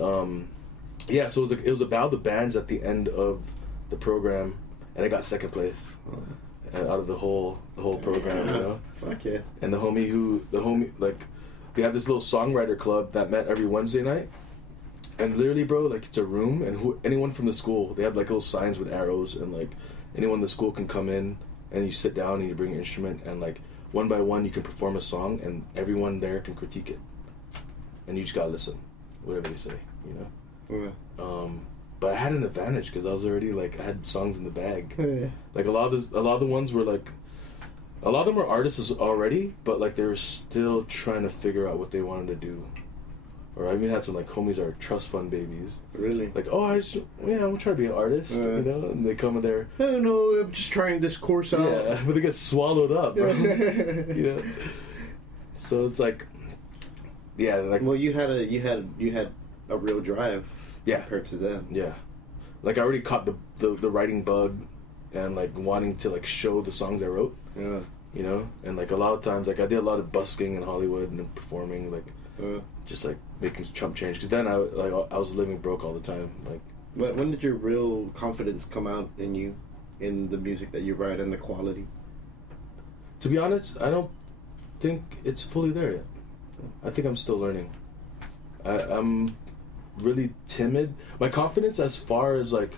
yeah. So it was about the bands at the end of the program, and I got second place out of the whole program. You know. Fuck yeah. And the homie like. We have this little songwriter club that met every Wednesday night, and literally, bro, like it's a room, and anyone from the school, they have like little signs with arrows, and like anyone in the school can come in, and you sit down and you bring an instrument, and like one by one you can perform a song, and everyone there can critique it, and you just gotta listen, whatever they say, you know. Yeah. But I had an advantage because I was already like I had songs in the bag. Yeah. Like a lot of the ones were like. A lot of them were artists already, but like they were still trying to figure out what they wanted to do. Or I even had some like homies that are trust fund babies. Really? Like, oh, I'm trying to be an artist, you know? And they come in there. Oh no, I'm just trying this course out. Yeah, but they get swallowed up, bro. You know? So it's like, yeah, like. Well, you had a real drive. Yeah. Compared to them. Yeah. Like I already caught the writing bug, and like wanting to like show the songs I wrote. Yeah. You know, and like a lot of times, like I did a lot of busking in Hollywood and performing, like just like making chump change. Because then I was living broke all the time. Like, when did your real confidence come out in you, in the music that you write and the quality? To be honest, I don't think it's fully there yet. I think I'm still learning. I'm really timid. My confidence, as far as like,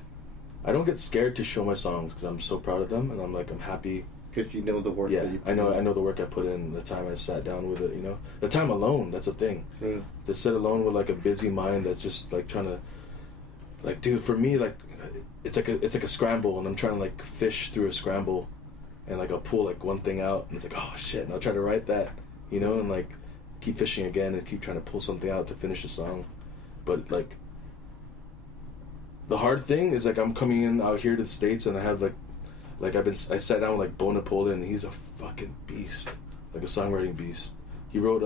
I don't get scared to show my songs because I'm so proud of them, and I'm happy. Because you know the work that you put in. I know the work I put in, the time I sat down with it, you know. The time alone, that's a thing. Yeah. To sit alone with like a busy mind that's just like trying to, like, dude, for me, like, it's like a scramble, and I'm trying to like fish through a scramble, and like I'll pull like one thing out, and it's like, oh shit, and I'll try to write that, you know, and like keep fishing again and keep trying to pull something out to finish a song. But like, the hard thing is like I'm coming in out here to the States, and I have I sat down with like Bo Napoleon, and he's a fucking beast, like a songwriting beast. He wrote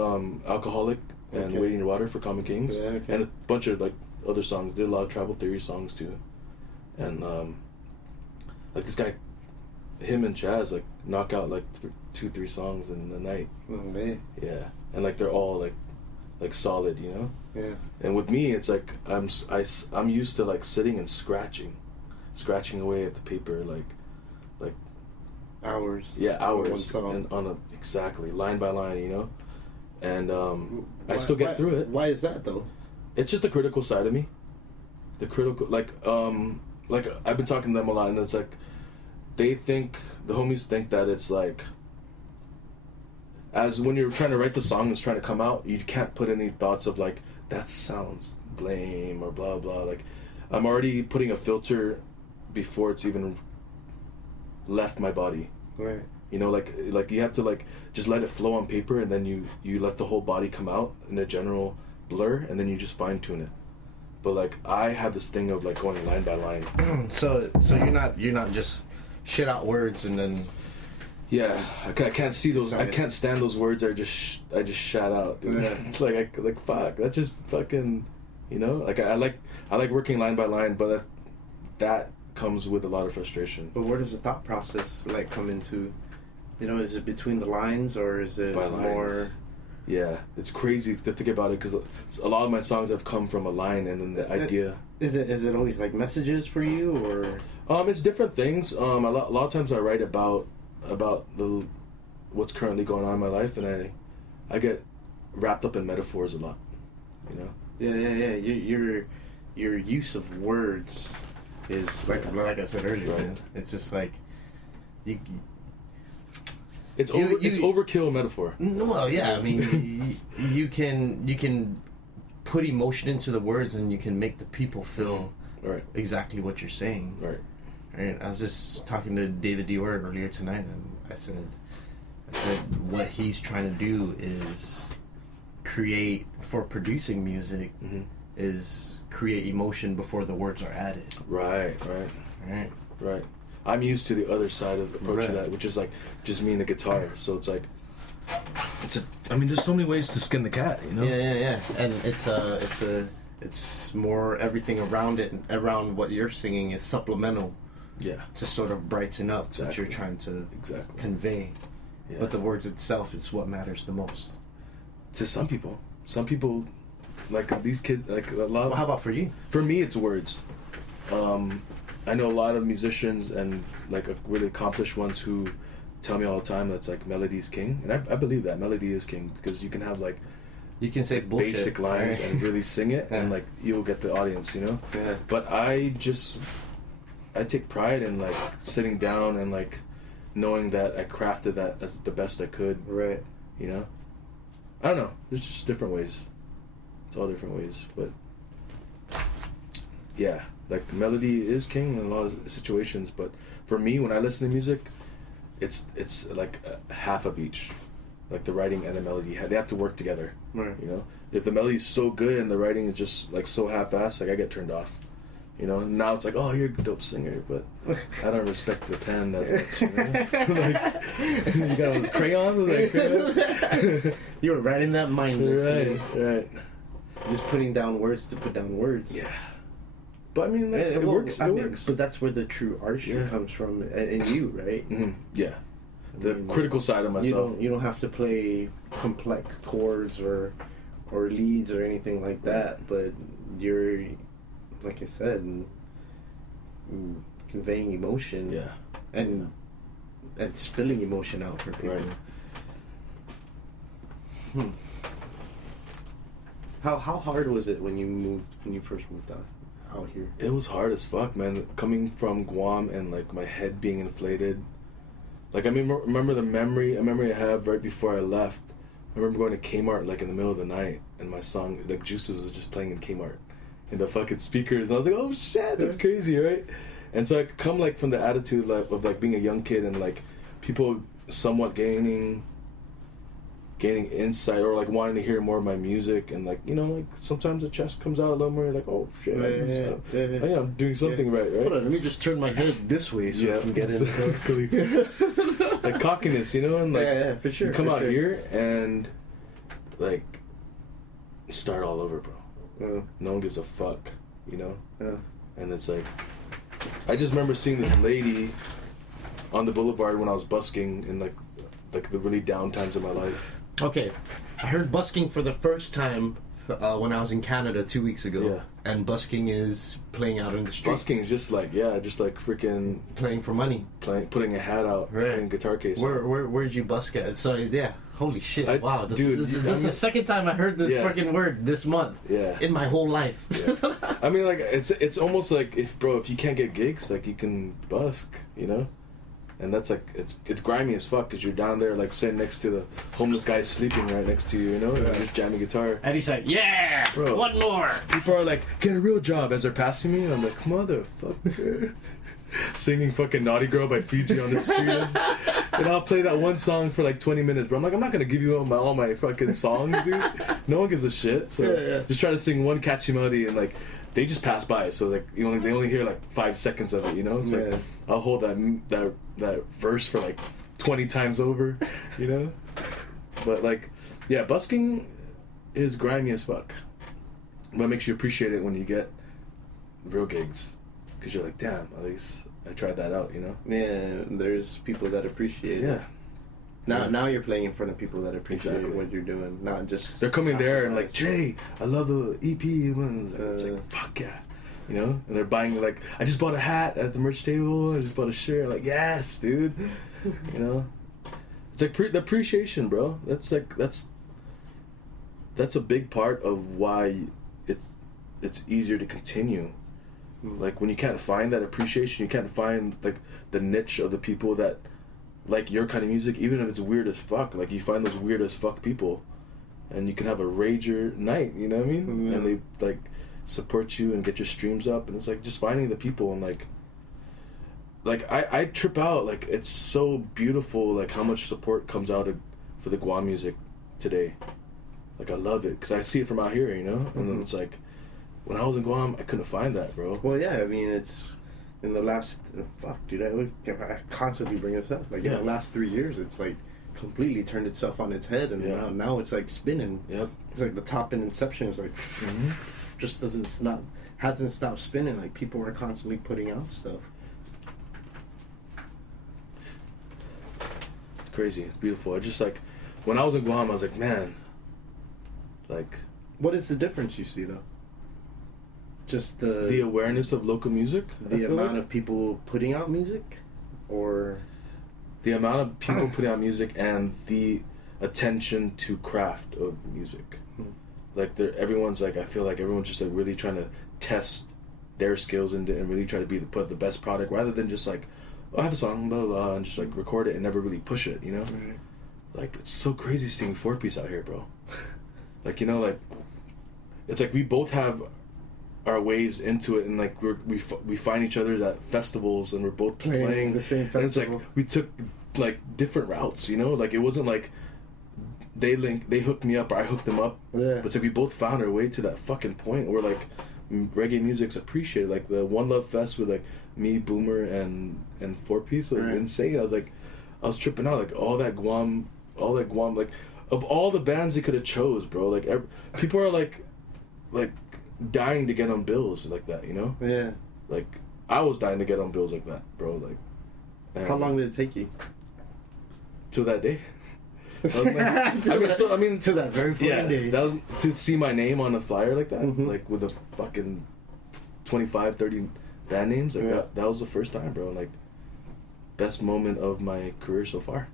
Alcoholic and Waiting in Your Water for Common Kings, and a bunch of like other songs. Did a lot of Tribal Theory songs too, and like this guy, him and Chaz like knock out like 2-3 songs in the night. Oh man. Yeah, and like they're all like solid, you know. Yeah. And with me, it's like I'm used to like sitting and scratching away at the paper like hours. Yeah, hours. One song. And exactly line by line, you know. And I still get through it. Why is that though? It's just the critical side of me. The critical, like I've been talking to them a lot, and it's like the homies think that it's like, as when you're trying to write the song that's trying to come out, you can't put any thoughts of like, that sounds lame or blah blah. Like, I'm already putting a filter before it's even left my body. Right. You know, like you have to like just let it flow on paper, and then you let the whole body come out in a general blur, and then you just fine tune it. But like I have this thing of like going line by line. So you're not just shit out words and then. Yeah, I can't see those. I can't stand those words. I just shout out. Dude. Like fuck. That's just fucking. You know, like I like working line by line, but that comes with a lot of frustration. But where does the thought process like come into? You know, is it between the lines or is it By more? lines. Yeah, it's crazy to think about it because a lot of my songs have come from a line and then the idea. Is it always like messages for you or? It's different things. A lot of times I write about the what's currently going on in my life, and I get wrapped up in metaphors a lot. You know. Yeah. Your use of words is like I said earlier. Right. Man, it's just like you. It's You- it's overkill metaphor. Well, yeah. I mean, you can put emotion into the words, and you can make the people feel Right. exactly what you're saying. Right. Right. I was just talking to David Dior earlier tonight, and I said what he's trying to do is create for producing music Mm-hmm. is create emotion before the words are added. Right. Right. I'm used to the other side of approaching Right. that, which is like just me and the guitar. So it's like, I mean, there's so many ways to skin the cat, you know? Yeah. And it's more everything around it, around what you're singing is supplemental Yeah. to sort of brighten up what you're Exactly. trying to Exactly. convey. Yeah. But the words itself is what matters the most. To some people, like these kids, like a lot. Well, how about for you? For me, it's words. I know a lot of musicians and like really accomplished ones who tell me all the time that's like melody is king, and I believe that melody is king because you can have like You can say bullshit, basic lines right? and really sing it, and Yeah. like you'll get the audience, you know. Yeah. But I take pride in like sitting down and like knowing that I crafted that as the best I could, Right. you know. I don't know. There's just different ways. It's all different ways, but yeah, like melody is king in a lot of situations. But for me, when I listen to music, it's like half of each, like the writing and the melody. They have to work together. Right. You know, if the melody's so good and the writing is just like so half-assed, like I get turned off. You know, now it's like, oh, you're a dope singer, but I don't respect the pen as much. You know? Like, you got those crayons, like crayons. You were right in that mindless. Right. Just putting down words to put down words. Yeah. But I mean, like, it well, works. I It mean, works. but that's where the true artistry Yeah. comes from, in you, right? Mhm. Yeah. The I mean, critical side of myself. You don't have to play complex chords or leads or anything like that, but you're, like I said, conveying emotion. Yeah. And spilling emotion out for people. Right. How hard was it when you first moved out here? It was hard as fuck, man. Coming from Guam and like my head being inflated. Like I mean, remember a memory I have right before I left. I remember going to Kmart like in the middle of the night, and my song like Juices was just playing in Kmart, in the fucking speakers. And I was like, oh shit, that's crazy, right? And so I come like from the attitude like, of like being a young kid and like people somewhat gaining insight or like wanting to hear more of my music, and like, you know, like sometimes the chest comes out a little more, you're like, oh shit, I'm doing something right. Hold on, let me just turn my head this way so I can get in. exactly. Like cockiness, you know, and like for sure. you come for out sure. here and like start all over, bro. No one gives a fuck, you know. And it's like, I just remember seeing this lady on the boulevard when I was busking in like the really down times of my life. Okay, I heard busking for the first time when I was in Canada 2 weeks ago. Yeah. And busking is playing out in the streets. Busking is just like freaking Playing for money. putting a hat out, Right. playing a guitar case. Where'd you busk at? So yeah, holy shit! Wow, dude, this I is the mean- second time I heard this Yeah. fucking word this month. Yeah. In my whole life. Yeah. I mean, like it's almost like if you can't get gigs, like you can busk, you know, and that's like it's grimy as fuck because you're down there like sitting next to the homeless guy sleeping right next to you, you know, and you're just jamming guitar. And he's like, yeah, Bro. one more. People are like, get a real job as they're passing me, and I'm like, motherfucker. Singing fucking Naughty Girl by Fiji on the street. And I'll play that one song for like 20 minutes, bro. I'm like, I'm not gonna give you all my fucking songs, dude. No one gives a shit. So just try to sing one catchy melody, and like they just pass by, so like they only hear like 5 seconds of it, you know. It's like I'll hold that verse for like 20 times over, you know. But like, yeah, busking is grimy as fuck. But it makes you appreciate it when you get real gigs, because you're like, damn, at least I tried that out, you know? Yeah, there's people that appreciate it. Now you're playing in front of people that appreciate what you're doing, not just... They're coming there and like, Jay, I love the EP. It's like, fuck yeah. You know? And they're buying, like, I just bought a hat at the merch table. I just bought a shirt. Like, yes, dude. You know? It's like the appreciation, bro. That's a big part of why it's easier to continue. Like, when you can't find that appreciation, you can't find, like, the niche of the people that like your kind of music, even if it's weird as fuck. Like, you find those weird as fuck people, and you can have a rager night, you know what I mean? Mm-hmm. And they, like, support you and get your streams up, and it's, like, just finding the people, and, like I trip out. Like, it's so beautiful, like, how much support comes out for the Guam music today. Like, I love it, because I see it from out here, you know? And then it's like, when I was in Guam, I couldn't find that, bro. Well, yeah, I mean, it's... In the last... Fuck, dude, I constantly bring this up. Like, in the last 3 years, it's, like, completely turned itself on its head, and now it's, like, spinning. Yep. It's like the top in Inception is, like... Just hasn't stopped spinning. Like, people are constantly putting out stuff. It's crazy. It's beautiful. I just, like... When I was in Guam, I was like, man... Like... What is the difference you see, though? Just the awareness of local music, the amount of people putting out music, or the amount of people putting out music, and the attention to craft of music. Like, everyone's like, I feel like everyone's just like really trying to test their skills and really try to put the best product, rather than just like, oh, I have a song, blah, blah, blah, and just like record it and never really push it, you know? Like, it's so crazy seeing 4-piece out here, bro. Like, you know, like, it's like we both have our ways into it, and like we find each other at festivals, and we're both playing the same festival. And it's like we took like different routes, you know? Like, it wasn't like they hooked me up or I hooked them up. Yeah. But it's like we both found our way to that fucking point where like reggae music's appreciated. Like, the One Love Fest with like me, Boomer, and 4-piece was insane. I was tripping out. Like, all that Guam, like, of all the bands they could have chose, bro. Like, people are like dying to get on bills like that, you know? Yeah. Like, I was dying to get on bills like that, bro. Like, how long did it take you? Till that day. To that very fucking day. That was to see my name on a flyer like that, like with the fucking 25, 30 band names. Like, that was the first time, bro. Like, best moment of my career so far.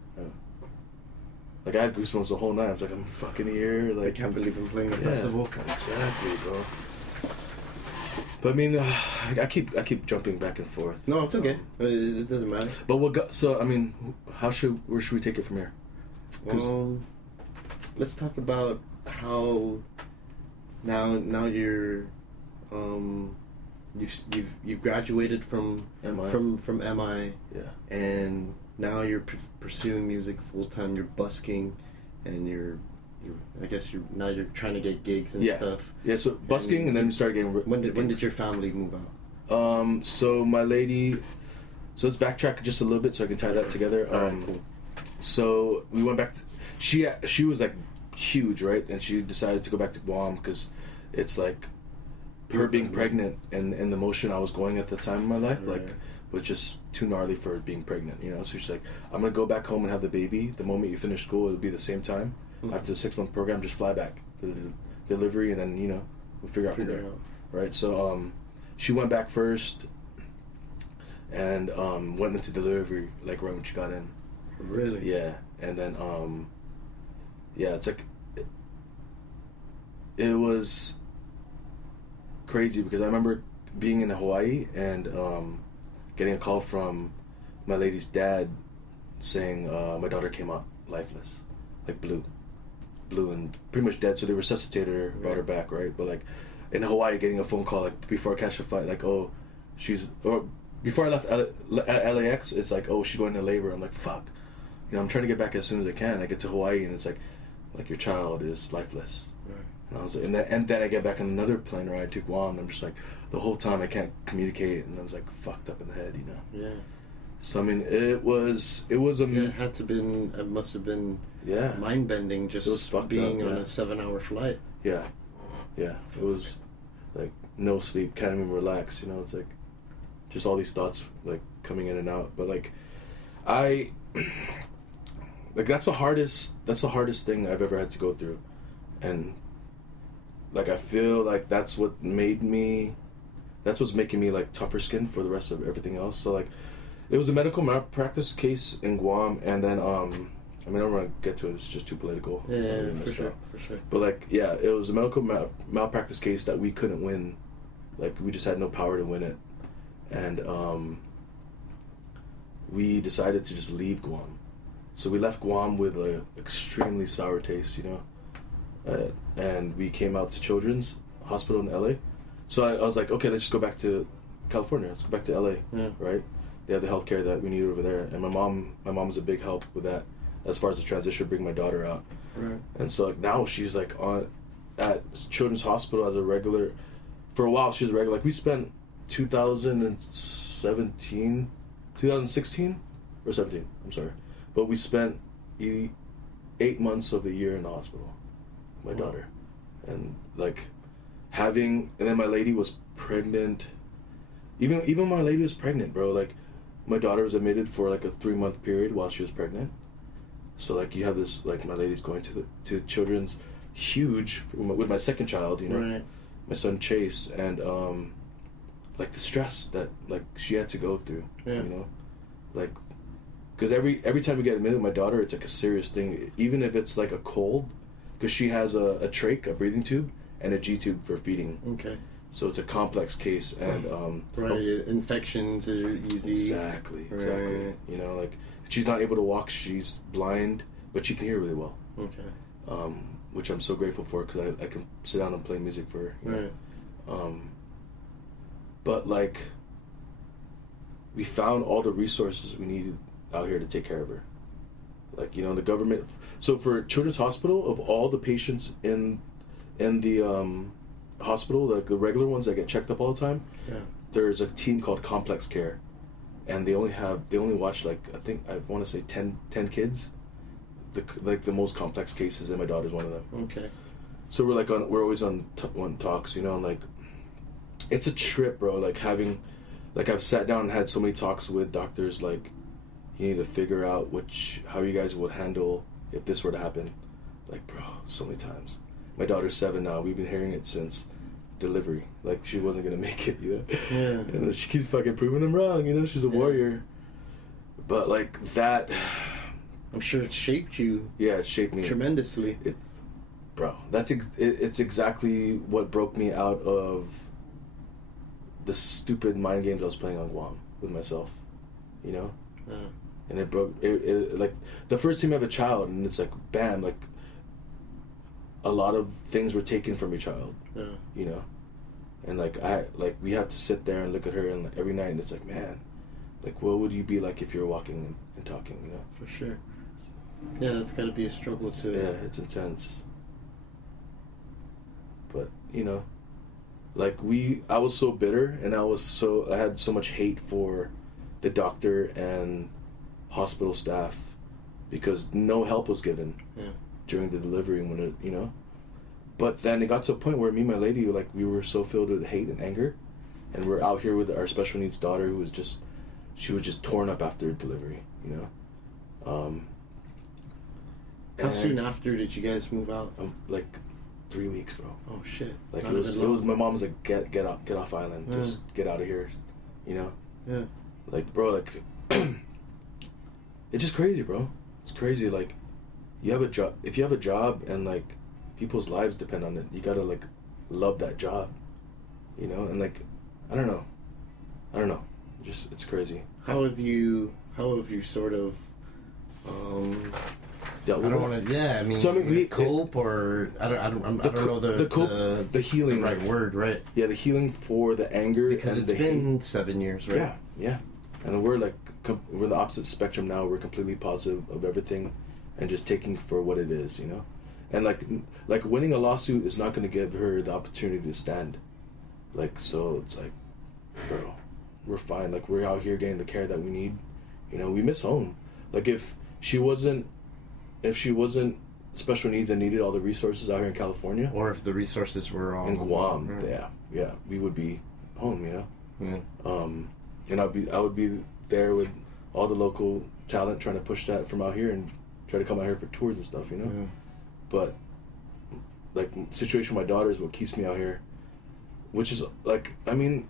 Like, I had goosebumps the whole night. I was like, I'm fucking here. Like, I can't believe I'm playing the festival. Exactly, bro. But I mean, I keep jumping back and forth. No, it's okay. It doesn't matter. But where should we take it from here? Let's talk about how now you're you've graduated from MI. from MI. Yeah. And now you're pursuing music full time. You're busking, and you're trying to get gigs and stuff. Yeah. So busking, and then we started getting. When did your family move out? So my lady. So let's backtrack just a little bit so I can tie that together. Cool. So we went back. She was like huge, right? And she decided to go back to Guam because it's like her being pregnant and the motion I was going at the time in my life, like, was just too gnarly for being pregnant, you know? So she's like, I'm gonna go back home and have the baby. The moment you finish school, it'll be the same time. After the 6-month program, just fly back for the delivery, and then, you know, we'll figure out from there. Right? So she went back first and went into delivery like right when she got in. Really? Yeah. And then it's like it was crazy because I remember being in Hawaii and getting a call from my lady's dad saying my daughter came out lifeless, like blue and pretty much dead. So they resuscitated her, brought her back, right? But like in Hawaii, getting a phone call like before I catch the flight, like, oh, before I left LAX, it's like, oh, she's going into labor. I'm like, fuck, you know, I'm trying to get back as soon as I can. I get to Hawaii and it's like your child is lifeless. Right. And I was like, and then I get back on another plane ride to Guam, and I'm just like, the whole time I can't communicate, and I was like fucked up in the head, you know. Yeah. So I mean, it was a. It must have been. Yeah. Mind bending, just being on a 7-hour flight. Yeah. Yeah. It was no sleep, can't even relax. You know, it's like just all these thoughts like coming in and out. But like I like that's the hardest thing I've ever had to go through, and like I feel like that's what's making me like tougher skinned for the rest of everything else. So like it was a medical malpractice case in Guam, and then I mean, I don't want to get to it. It's just too political. Yeah, for sure. But like, yeah, it was a medical malpractice case that we couldn't win. Like, we just had no power to win it, and we decided to just leave Guam. So we left Guam with a extremely sour taste, you know, and we came out to Children's Hospital in LA. So I was like, okay, let's just go back to California. Let's go back to LA, right? They have the healthcare that we needed over there, and my mom was a big help with that. As far as the transition, bring my daughter out, Right. and so like now she's like at Children's Hospital as a regular. For a while, she was regular. Like we spent 2016 or 17. I'm sorry, but we spent 8 months of the year in the hospital. My daughter, and like and then my lady was pregnant. Even my lady was pregnant, bro. Like my daughter was admitted for like a 3-month period while she was pregnant. So like you have this, like my lady's going to Children's, huge with my second child, you know, Right. my son Chase, and like the stress that like she had to go through, you know, like because every time we get admitted with my daughter, it's like a serious thing, even if it's like a cold, because she has a trach, a breathing tube, and a G tube for feeding. Okay. So it's a complex case, and Infections are easy. Exactly. Right. You know, like she's not able to walk. She's blind, but she can hear really well. Okay. Which I'm so grateful for, because I can sit down and play music for her. You know? Right. But like, we found all the resources we needed out here to take care of her. Like, you know, the government. So for Children's Hospital, of all the patients in the hospital, like the regular ones that get checked up all the time, there's a team called Complex Care, and they only watch like I want to say 10 kids, the most complex cases, and my daughter's one of them. Okay. So we're always on talks, you know, and like it's a trip, bro. Like I've sat down and had so many talks with doctors, like you need to figure out how you guys would handle if this were to happen. Like, bro, so many times. My daughter's 7 now. We've been hearing it since delivery. Like, she wasn't gonna make it, you know? Yeah. And she keeps fucking proving them wrong, you know? She's a warrior. But, like, that... I'm sure it shaped you. Yeah, it shaped me. Tremendously. Bro, it's exactly what broke me out of the stupid mind games I was playing on Guam with myself, you know? Yeah. And it broke... It like, the first time you have a child, and it's like, bam, like... a lot of things were taken from your child, you know, and like we have to sit there and look at her, and like, every night, and it's like, man, like what would you be like if you were walking and talking, you know? For sure. Yeah, that's got to be a struggle too. Yeah, it's intense. But you know, like I was so bitter, and I had so much hate for the doctor and hospital staff because no help was given. Yeah. During the delivery, when it, you know, but then it got to a point where me and my lady, like, we were so filled with hate and anger, and we're out here with our special needs daughter who was just torn up after delivery, you know. How soon after did you guys move out? Like 3 weeks, bro. Oh shit! Like it was my mom was like, get off island, just get out of here, you know. Yeah. Like, bro, like it's just crazy, bro. It's crazy, like. You have a job. If you have a job and like people's lives depend on it, you gotta like love that job, you know. And like, I don't know. Just it's crazy. How have you sort of dealt with I don't want to. Yeah, I mean, so I mean, we cope or I don't know the healing, the right word, right? Yeah, the healing for the anger, because and it's been 7 years, right? Yeah, and we're like we're the opposite spectrum now. We're completely positive of everything. And just taking for what it is, you know, and like winning a lawsuit is not going to give her the opportunity to stand. Like, so it's like, bro, we're fine. Like, we're out here getting the care that we need. You know, we miss home. Like, if she wasn't special needs and needed all the resources out here in California. Or if the resources were all In Guam, right. yeah, we would be home, you know. Yeah. And I would be there with all the local talent, trying to push that from out here and try to come out here for tours and stuff, you know. Yeah. But like situation with my daughter is what keeps me out here, which is like, I mean,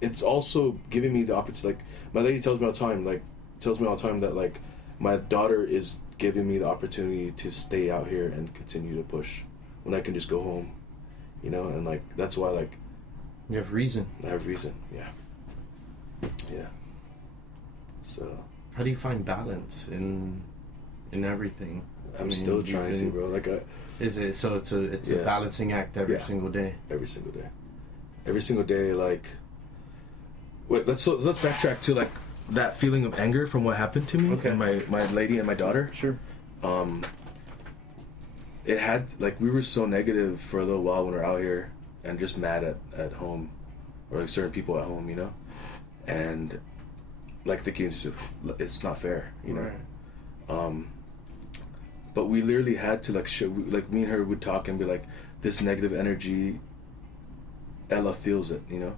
it's also giving me the opportunity. Like my lady tells me all the time, that like my daughter is giving me the opportunity to stay out here and continue to push when I can just go home, you know. And like that's why like You have reason. I have reason, yeah. So How do you find balance in everything? I'm still trying to, bro. Like Is it so? It's a balancing act every single day. Every single day. Like, wait, let's backtrack to like that feeling of anger from what happened to me and my lady and my daughter. Sure. It had like we were so negative for a little while when we were out here and just mad at home, or like certain people at home, you know, and like thinking it's not fair, you know. Right. But we literally had to like like me and her would talk and be like, this negative energy, Ella feels it, you know.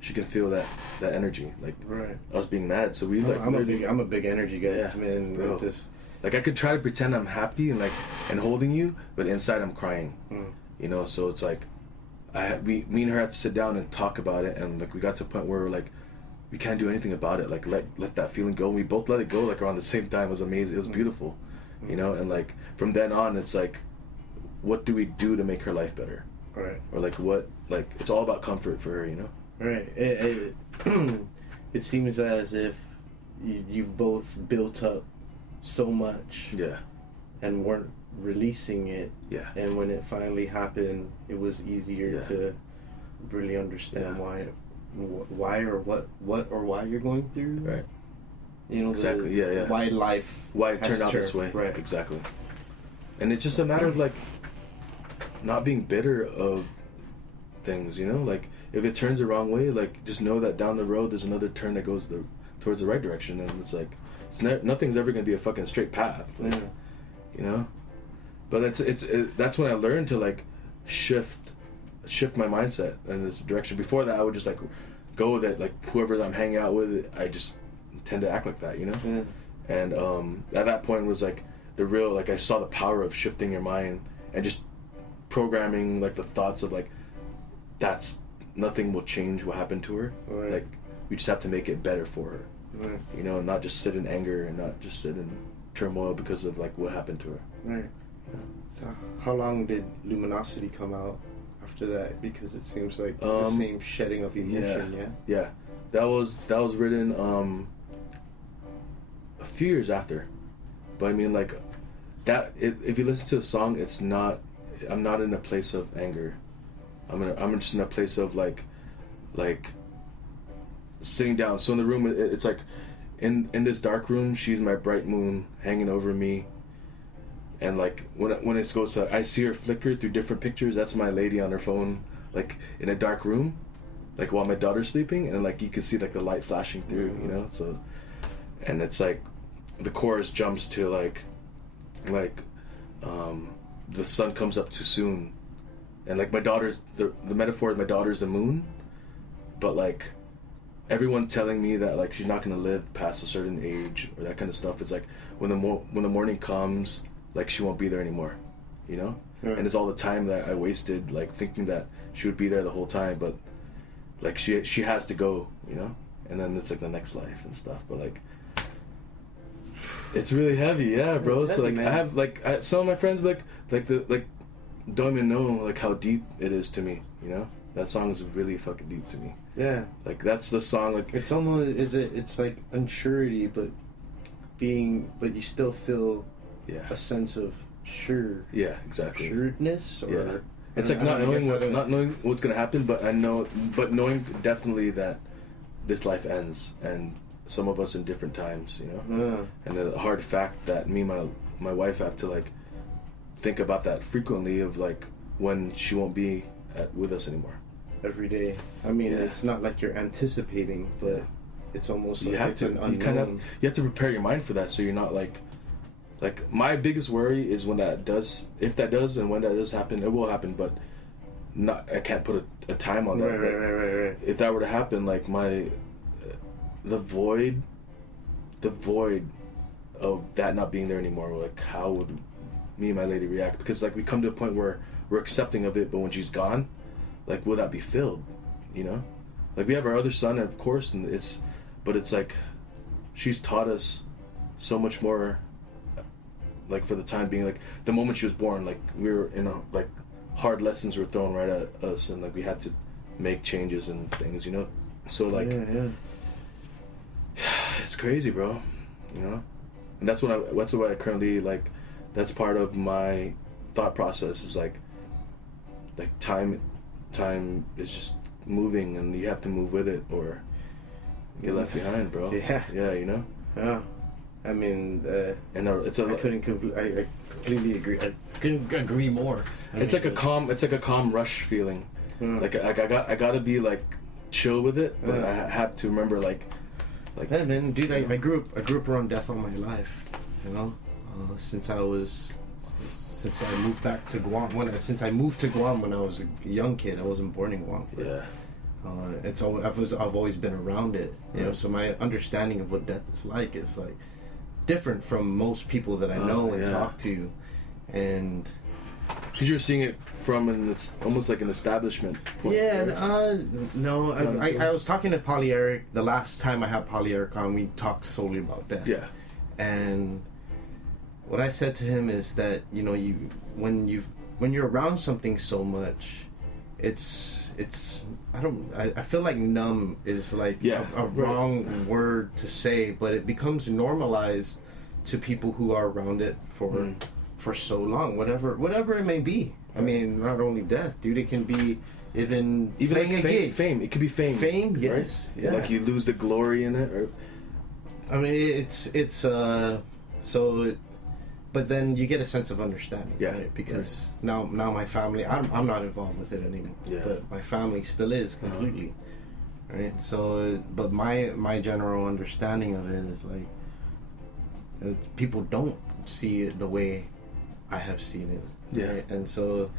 She can feel that energy, like right. us being mad. So we like I'm a big energy guy, man. Bro. Just like I could try to pretend I'm happy and like and holding you, but inside I'm crying, you know. So it's like me and her had to sit down and talk about it, and like we got to a point where we're like, we can't do anything about it. Like let that feeling go. And we both let it go like around the same time. It was amazing. It was beautiful, you know. And like from then on, it's like, what do we do to make her life better? right. Or like what? Like it's all about comfort for her, you know. Right. It seems as if you've both built up so much. Yeah. And weren't releasing it. Yeah. And when it finally happened, it was easier to really understand why you're going through. Right. You know. Exactly. Why life. Why it has turned out this way. Right. Exactly. And it's just a matter of like not being bitter of things, you know. Like if it turns the wrong way, like just know that down the road there's another turn that goes towards the right direction, and it's like nothing's ever gonna be a fucking straight path, like, you know. But that's when I learned to like shift my mindset in this direction. Before that, I would just like go with it, like whoever I'm hanging out with, I just tend to act like that, you know. Yeah. And at that point was like the real, like I saw the power of shifting your mind and just programming like the thoughts of like nothing will change what happened to her. Right. Like we just have to make it better for her. Right. You know, not just sit in anger and not just sit in turmoil because of like what happened to her. Right. So how long did Luminosity come out after that? Because it seems like the same shedding of emotion. Yeah. That was written a few years after. But I mean like that if you listen to the song, I'm not in a place of anger. I'm just in a place of like sitting down. So in the room, it's like in this dark room, she's my bright moon hanging over me. And like when it goes to, I see her flicker through different pictures. That's my lady on her phone, like in a dark room, like while my daughter's sleeping, and like you can see like the light flashing through, you know. So, and it's like the chorus jumps to like the sun comes up too soon, and like my daughter's the metaphor of my daughter's the moon, but like everyone telling me that like she's not gonna live past a certain age or that kind of stuff. It's like when the morning comes, like she won't be there anymore, you know. And it's all the time that I wasted like thinking that she would be there the whole time, but like she has to go, you know. And then it's like the next life and stuff, but like it's really heavy, yeah, bro. It's so heavy, like man. I have like some of my friends don't even know like how deep it is to me, you know. That song is really fucking deep to me. Yeah. Like that's the song. Like It's almost it's like unsurety, but you still feel a sense of sure. Yeah, exactly. Sureness or Yeah. It's like not knowing what's gonna happen, but knowing definitely that this life ends, and some of us in different times, you know. And the hard fact that me and my wife have to like think about that frequently of like when she won't be with us anymore. Every day. I mean, it's not like you're anticipating, but it's almost like it's an unknown. You have to prepare your mind for that, so you're not like Like my biggest worry is when that does, if that does, and when that does happen, it will happen, but not. I can't put a time on that. Right. If that were to happen, like the void of that not being there anymore, like how would me and my lady react? Because like we come to a point where we're accepting of it, but when she's gone, like will that be filled? You know, like we have our other son, of course, and it's like she's taught us so much more. Like for the time being, like the moment she was born, like we were like hard lessons were thrown right at us, and like we had to make changes and things, you know. So like, it's crazy, bro. You know, and that's what I currently like. That's part of my thought process is like time is just moving, and you have to move with it, or get left behind, bro. Yeah, you know. Yeah. I mean, and it's a. I completely agree. I couldn't agree more. It's like a calm rush feeling. Like I gotta be like chill with it, but I have to remember like. Yeah, man, dude, I grew up around death all my life. You know, since I moved back to Guam. Since I moved to Guam when I was a young kid, I wasn't born in Guam. Yeah. I've always been around it. You know, so my understanding of what death is like different from most people that I know and talk to, and because you're seeing it from it's almost like an establishment point. No, I was talking to Polly Eric the last time I had Polly Eric on. We talked solely about death. Yeah, and what I said to him is that, you know, when you're around something so much, I feel like numb is like a wrong word to say, but it becomes normalized to people who are around it for so long, whatever it may be. I mean, not only death, dude, it can be even like fame. It could be fame. Fame, yes. Right? Yeah. Like you lose the glory in it, or I mean, it's so. But then you get a sense of understanding, right? Because now my family, I'm not involved with it anymore. Yeah. But my family still is completely, right? So, but my general understanding of it is like, people don't see it the way I have seen it. Yeah. Right? And so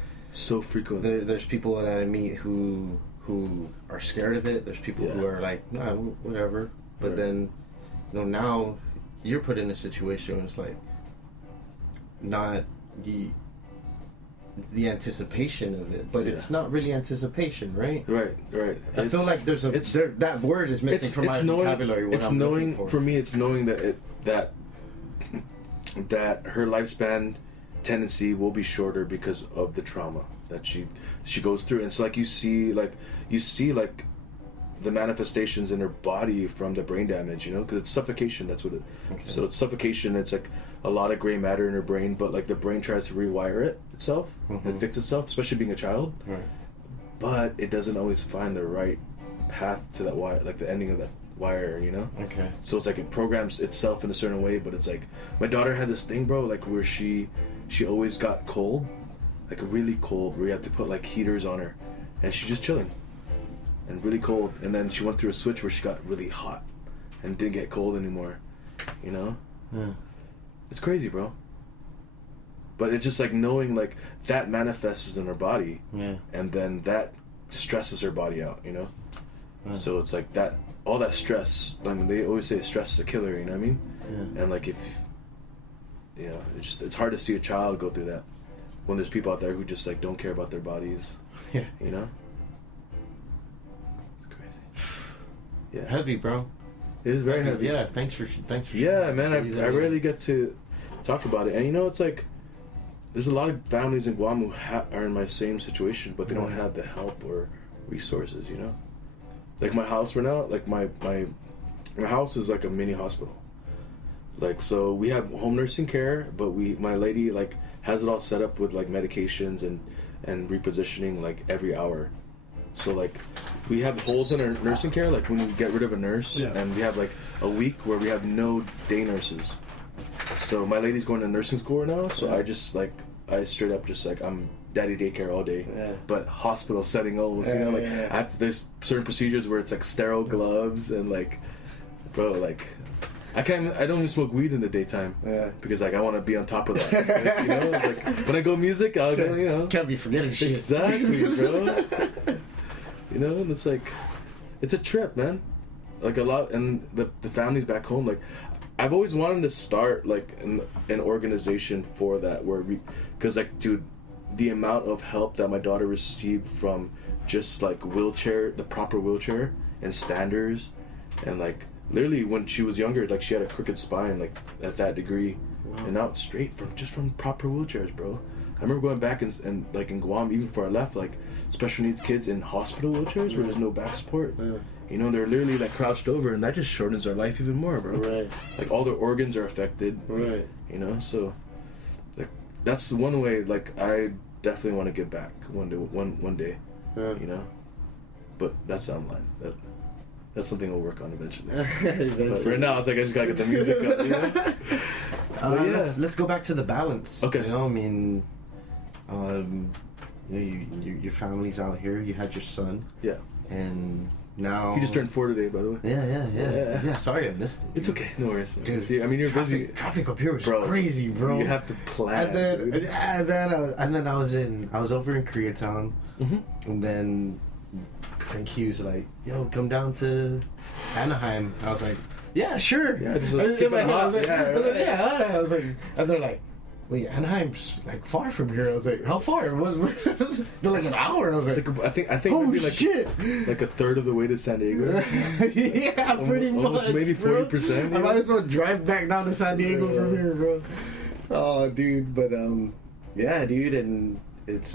frequent. There's people that I meet who are scared of it. There's people who are like, nah, whatever. But then, you know, now you're put in a situation where it's like, not the anticipation of it, but it's not really anticipation, right? Right. I feel like that word is missing from my vocabulary. It's knowing, for me, it's knowing that her lifespan tendency will be shorter because of the trauma that she goes through, and so like you see the manifestations in her body from the brain damage, you know, because it's suffocation. That's what it. Okay. So it's suffocation. It's like a lot of gray matter in her brain, but like the brain tries to rewire itself and fix itself, especially being a child. Right. But it doesn't always find the right path to that wire, like the ending of that wire, you know. Okay. So it's like it programs itself in a certain way, but it's like my daughter had this thing, bro, like where she always got cold, like really cold, where you have to put like heaters on her, and she's just chilling. And really cold, and then she went through a switch where she got really hot and didn't get cold anymore, you know. It's crazy, bro. But it's just like knowing like that manifests in her body, and then that stresses her body out, you know. So it's like that, all that stress. I mean, they always say stress is a killer, you know what I mean? And like if you know, it's hard to see a child go through that when there's people out there who just like don't care about their bodies, you know. Yeah. Heavy, bro. It is very heavy. Yeah, thanks for yeah, man, I rarely get to talk about it. And you know, it's like there's a lot of families in Guam who are in my same situation, but they don't have the help or resources, you know. Like my house right now, like my house is like a mini hospital. Like, so we have home nursing care, but my lady like has it all set up with like medications and repositioning like every hour. So like we have holes in our nursing care, like when we get rid of a nurse, and we have like a week where we have no day nurses. So my lady's going to nursing school now, so I straight up just like I'm daddy daycare all day, but hospital setting almost, you know, like there's certain procedures where it's like sterile gloves and like, bro, like I don't even smoke weed in the daytime. Yeah. Because like I want to be on top of that. Like, you know, like when I go music, I'll go, you know. Can't be forgetting shit. Exactly, bro. You know, and it's like, it's a trip, man. Like a lot, and the families back home, like, I've always wanted to start like an organization for that, where because like, dude, the amount of help that my daughter received from just like the proper wheelchair and standers, and like literally when she was younger, like she had a crooked spine, like at that degree, and now it's straight from proper wheelchairs, bro. I remember going back and like in Guam, even before I left, like special needs kids in hospital wheelchairs where there's no back support. Yeah. You know, they're literally like crouched over, and that just shortens their life even more, bro. Right. Like all their organs are affected. Right. You know, so like that's one way. Like I definitely want to give back one day. Yeah. You know, but that's online. That's something we'll work on eventually. But right now, it's like I just gotta get the music up. You know? Yeah. Let's go back to the balance. Okay. You know, I mean, your family's out here. You had your son, Yeah. and now He just turned 4 today, by the way. Yeah. Sorry, I missed it. It's okay. No worries. Dude, See, I mean, you're busy. Traffic up here was Bro, crazy, bro. You have to plan. And then I was over in Koreatown, Mm-hmm. and then he was like, "Yo, come down to Anaheim." I was like, "Yeah, sure." Yeah, just I was in my head, I was like, yeah, I was like, "Yeah." I was like, and they're like, "Wait, Anaheim's like far from here." I was like, "How far?" They're like an hour. I was It's like, like I think "Oh maybe like shit!" like a third of the way to San Diego. Yeah, pretty Almost much. maybe bro. 40%, I you might know? as well drive back down to San Diego from Yeah. here, bro. Oh, dude, but yeah, dude, and it's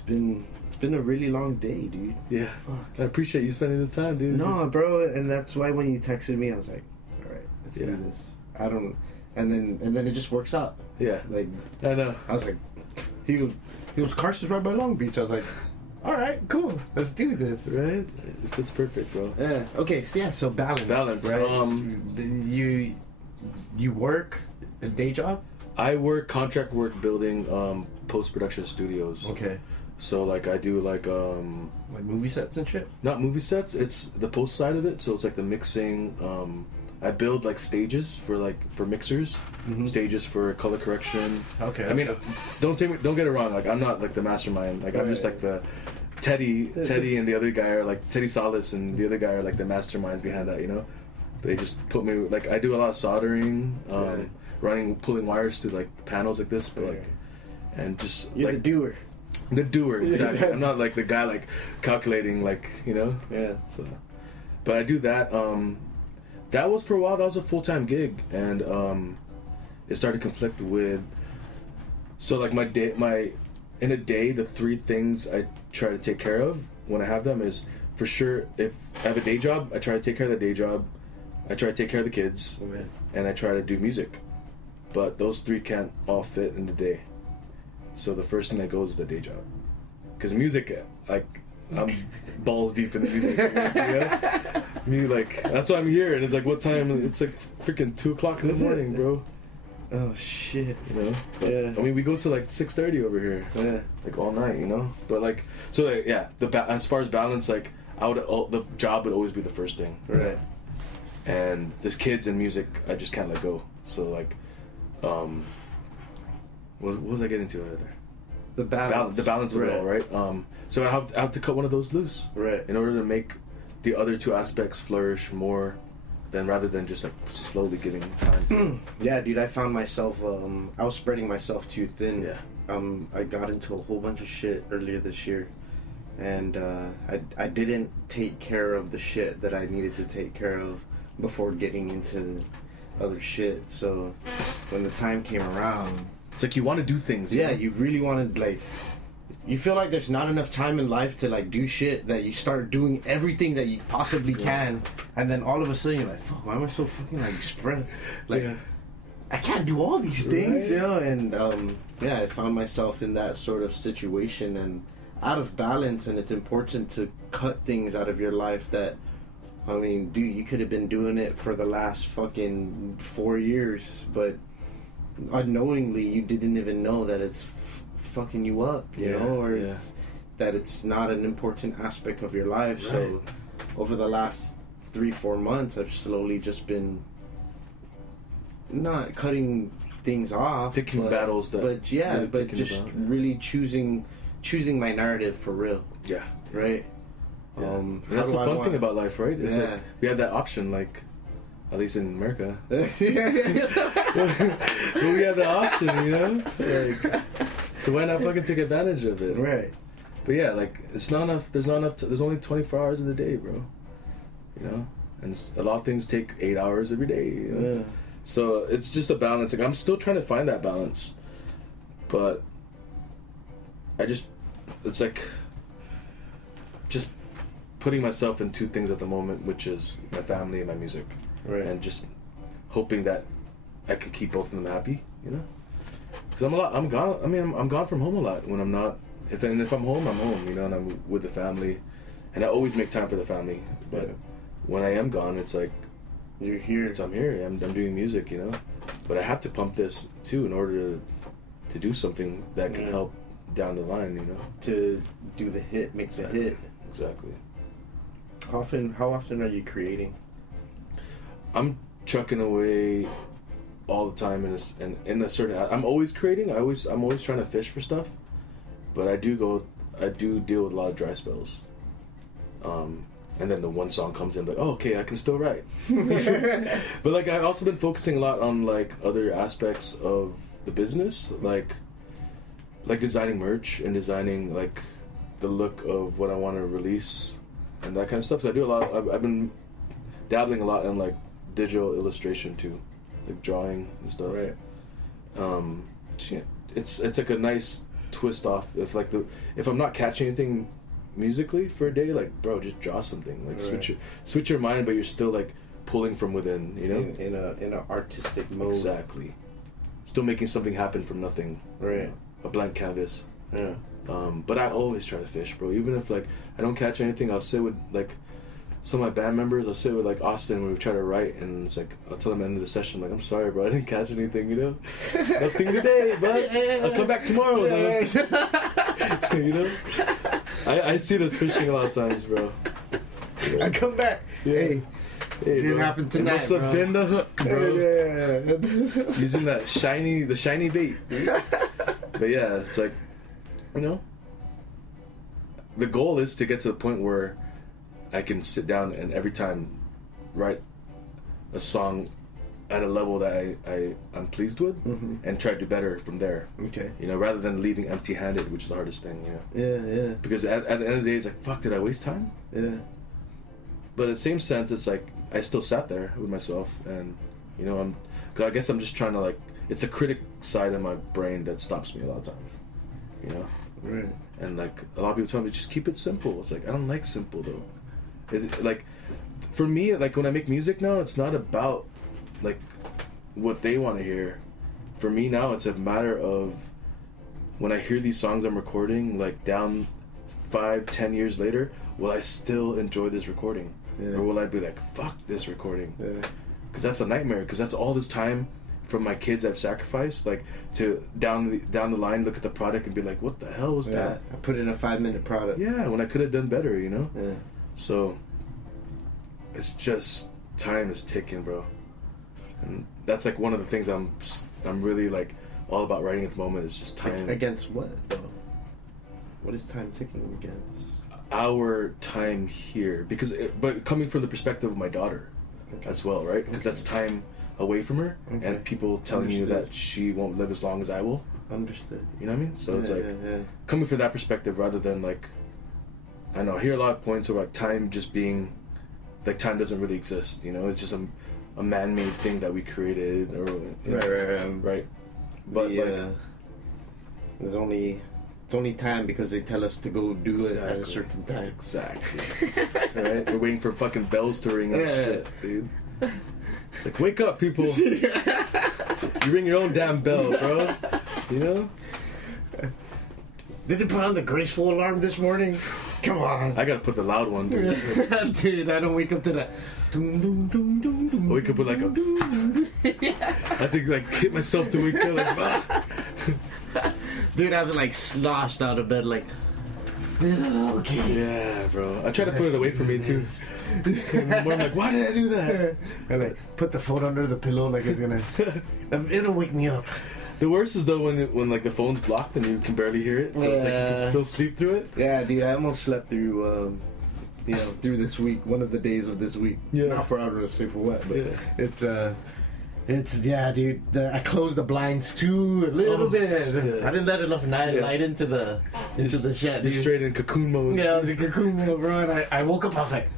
been a really long day, dude. Yeah. Fuck. I appreciate you spending the time, dude. No, bro, and that's why when you texted me, I was like, all right, let's Yeah. do this. I don't, and then it just works out. Yeah. Like, I know. I was like, he was Carson's right by Long Beach. I was like, all right, cool, let's do this. Right? It's perfect, bro. Yeah. Okay. So yeah. So balance. Balance, right. You work a day job. I work contract work building post-production studios. Okay. So like I do like Like movie sets and shit. not movie sets, it's the post side of it. So it's like the mixing. I build like stages for mixers, Mhm. stages for color correction. Okay. I mean, don't get it wrong. Like I'm not like the mastermind. Like I'm just like the Teddy and the other guy are like Teddy Solis and the other guy are like the masterminds behind that. You know, they just put me like I do a lot of soldering, pulling wires to like panels like this, but like and just You're like the doer. the doer, exactly. I'm not like the guy like calculating, like, you know. Yeah. So, but I do that. That was for a while. That was a full-time gig, and it started to conflict with. So like in a day, the 3 things I try to take care of when I have them is, for sure, if I have a day job, I try to take care of the day job. I try to take care of the kids, and I try to do music. But those 3 can't all fit in the day. So the first thing that goes is the day job, because music, like, I'm balls deep in the music. You know? Me, like, that's why I'm here, and it's like, what time? It's like freaking 2:00 in the morning, bro. Oh shit. You know? But, Yeah. I mean, we go to like 6:30 over here, Yeah. like all night, you know. But like, so like, yeah, as far as balance, like, the job would always be the first thing, Right. and the kids and music, I just can't let go. So like, what was I getting to right there? The balance. The balance of it all, right? So I have to cut one of those loose, Right. in order to make the other 2 aspects flourish more, rather than just like slowly giving time to. Yeah, dude, I found myself, I was spreading myself too thin. Yeah. I got into a whole bunch of shit earlier this year, and I didn't take care of the shit that I needed to take care of before getting into other shit. So when the time came around, It's like you want to do things. yeah, know? you really want to, like, you feel like there's not enough time in life to like do shit, that you start doing everything that you possibly can, and then all of a sudden you're like, fuck, why am I so fucking like spread? Like, Yeah. I can't do all these things, Right. you know? And yeah, I found myself in that sort of situation and out of balance, and it's important to cut things out of your life that, I mean, dude, you could have been doing it for the last fucking 4 years, but unknowingly you didn't even know that it's fucking you up, you Yeah, know, or yeah. it's that it's not an important aspect of your life. So Right. over the last 3-4 months, I've slowly just been not cutting things off, Picking battles that. but yeah, really but picking just about, really choosing my narrative for real, Yeah. right? Yeah. How And that's the do I fun want- thing about life, right? Is Yeah. that we have that option, like, at least in America. yeah. But we have the option, you know? Like, so why not fucking take advantage of it? Right. But yeah, like, it's not enough, there's not enough, there's only 24 hours in the day, bro. You know? And a lot of things take 8 hours every day, you know? Yeah. So it's just a balance. Like, I'm still trying to find that balance. But it's like just putting myself in two things at the moment, which is my family and my music. Right. And just hoping that I can keep both of them happy, you know? Because I'm gone. I mean, I'm gone from home a lot when I'm not. If I'm home, I'm home, you know, and I'm with the family, and I always make time for the family. But Yeah. when I am gone, it's like You're here. I'm here. I'm doing music, you know. But I have to pump this too in order to do something that can Yeah. help down the line, you know. To do the hit, make the hit. Exactly. How often are you creating? I'm chucking away all the time in a certain. I'm always creating. I'm always trying to fish for stuff, but I do deal with a lot of dry spells. And then the one song comes in, like, oh, okay, I can still write. But like, I've also been focusing a lot on like other aspects of the business, like designing merch and designing like the look of what I want to release and that kind of stuff. So I do a lot. I've been dabbling a lot in like digital illustration too, like drawing and stuff. Right. It's like a nice twist off. If I'm not catching anything musically for a day, like, bro, just draw something. Like, Right. switch your mind, but you're still like pulling from within, you know. In a artistic mode. Exactly. Still making something happen from nothing. Right. A blank canvas. Yeah. But I always try to fish, bro. Even if like I don't catch anything, I'll sit with like some of my band members. I'll sit with like Austin when we try to write, and it's like I'll tell him at the end of the session, like, I'm sorry, bro, I didn't catch anything, you know. Nothing today, but I'll come back tomorrow, though. You know. I see this fishing a lot of times, bro. I come back. Yeah. Hey, didn't bro. happen tonight, It must have bro. been the hook, bro. Yeah. Using the shiny bait. But yeah, it's like, you know, the goal is to get to the point where I can sit down and every time write a song at a level that I'm pleased with, and try to do better from there. Okay. You know, rather than leaving empty-handed, which is the hardest thing, you know. Yeah. Because at the end of the day, it's like, fuck, did I waste time? Yeah. But in the same sense, it's like I still sat there with myself, and you know, cause I guess I'm just trying to like, it's the critic side of my brain that stops me a lot of times, you know. Right. And like a lot of people tell me, just keep it simple. It's like I don't like simple though. Like for me, like when I make music now, it's not about like what they want to hear. For me now, it's a matter of when I hear these songs I'm recording, like down 5-10 years later, will I still enjoy this recording? Yeah. Or will I be like, fuck this recording? Yeah. Because that's a nightmare, because that's all this time from my kids I've sacrificed, like to down the line look at the product and be like, what the hell was Yeah. that? I put in a 5-minute product. Yeah, when I could have done better, you know. Yeah. So it's just time is ticking, bro, and that's like one of the things I'm really like all about writing at the moment is just time. Against what though? What is time ticking against? Our time here, but coming from the perspective of my daughter, Okay. as well, right? Because Okay. that's time away from her, Okay. and people telling you Understood. that she won't live as long as I will. Understood. You know what I mean? So it's like yeah. coming from that perspective rather than like, I know I hear a lot of points of like time just being, like time doesn't really exist. You know, it's just a man-made thing that we created, or you know, Right. But There's only it's only time because they tell us to go do it at a Exactly. certain time. exactly, right? We're waiting for fucking bells to ring and Yeah. shit, dude. Like, wake up, people! You ring your own damn bell, bro. You know? Did they put on the graceful alarm this morning? Come on. I gotta put the loud one, dude. Dude, I don't wake up to that. Doom, doom, doom, doom, doom, I wake up with like a. I think like hit myself to wake up like. Ah. Dude, I was like sloshed out of bed like. Okay. Yeah, bro. I try to put it away from me too. I'm like, why did I do that? I like put the phone under the pillow like it's gonna. It'll wake me up. The worst is though when like the phone's blocked and you can barely hear it, so it's like you can still sleep through it. Yeah, dude, I almost slept through, through this week. One of the days of this week. Yeah. Not for hours, say for what, but Yeah. it's yeah, dude. I closed the blinds too a little bit. Shit. I didn't let enough light into the shed. You're Dude. straight in cocoon mode. Yeah, I was in cocoon mode, bro, and I woke up. I was like,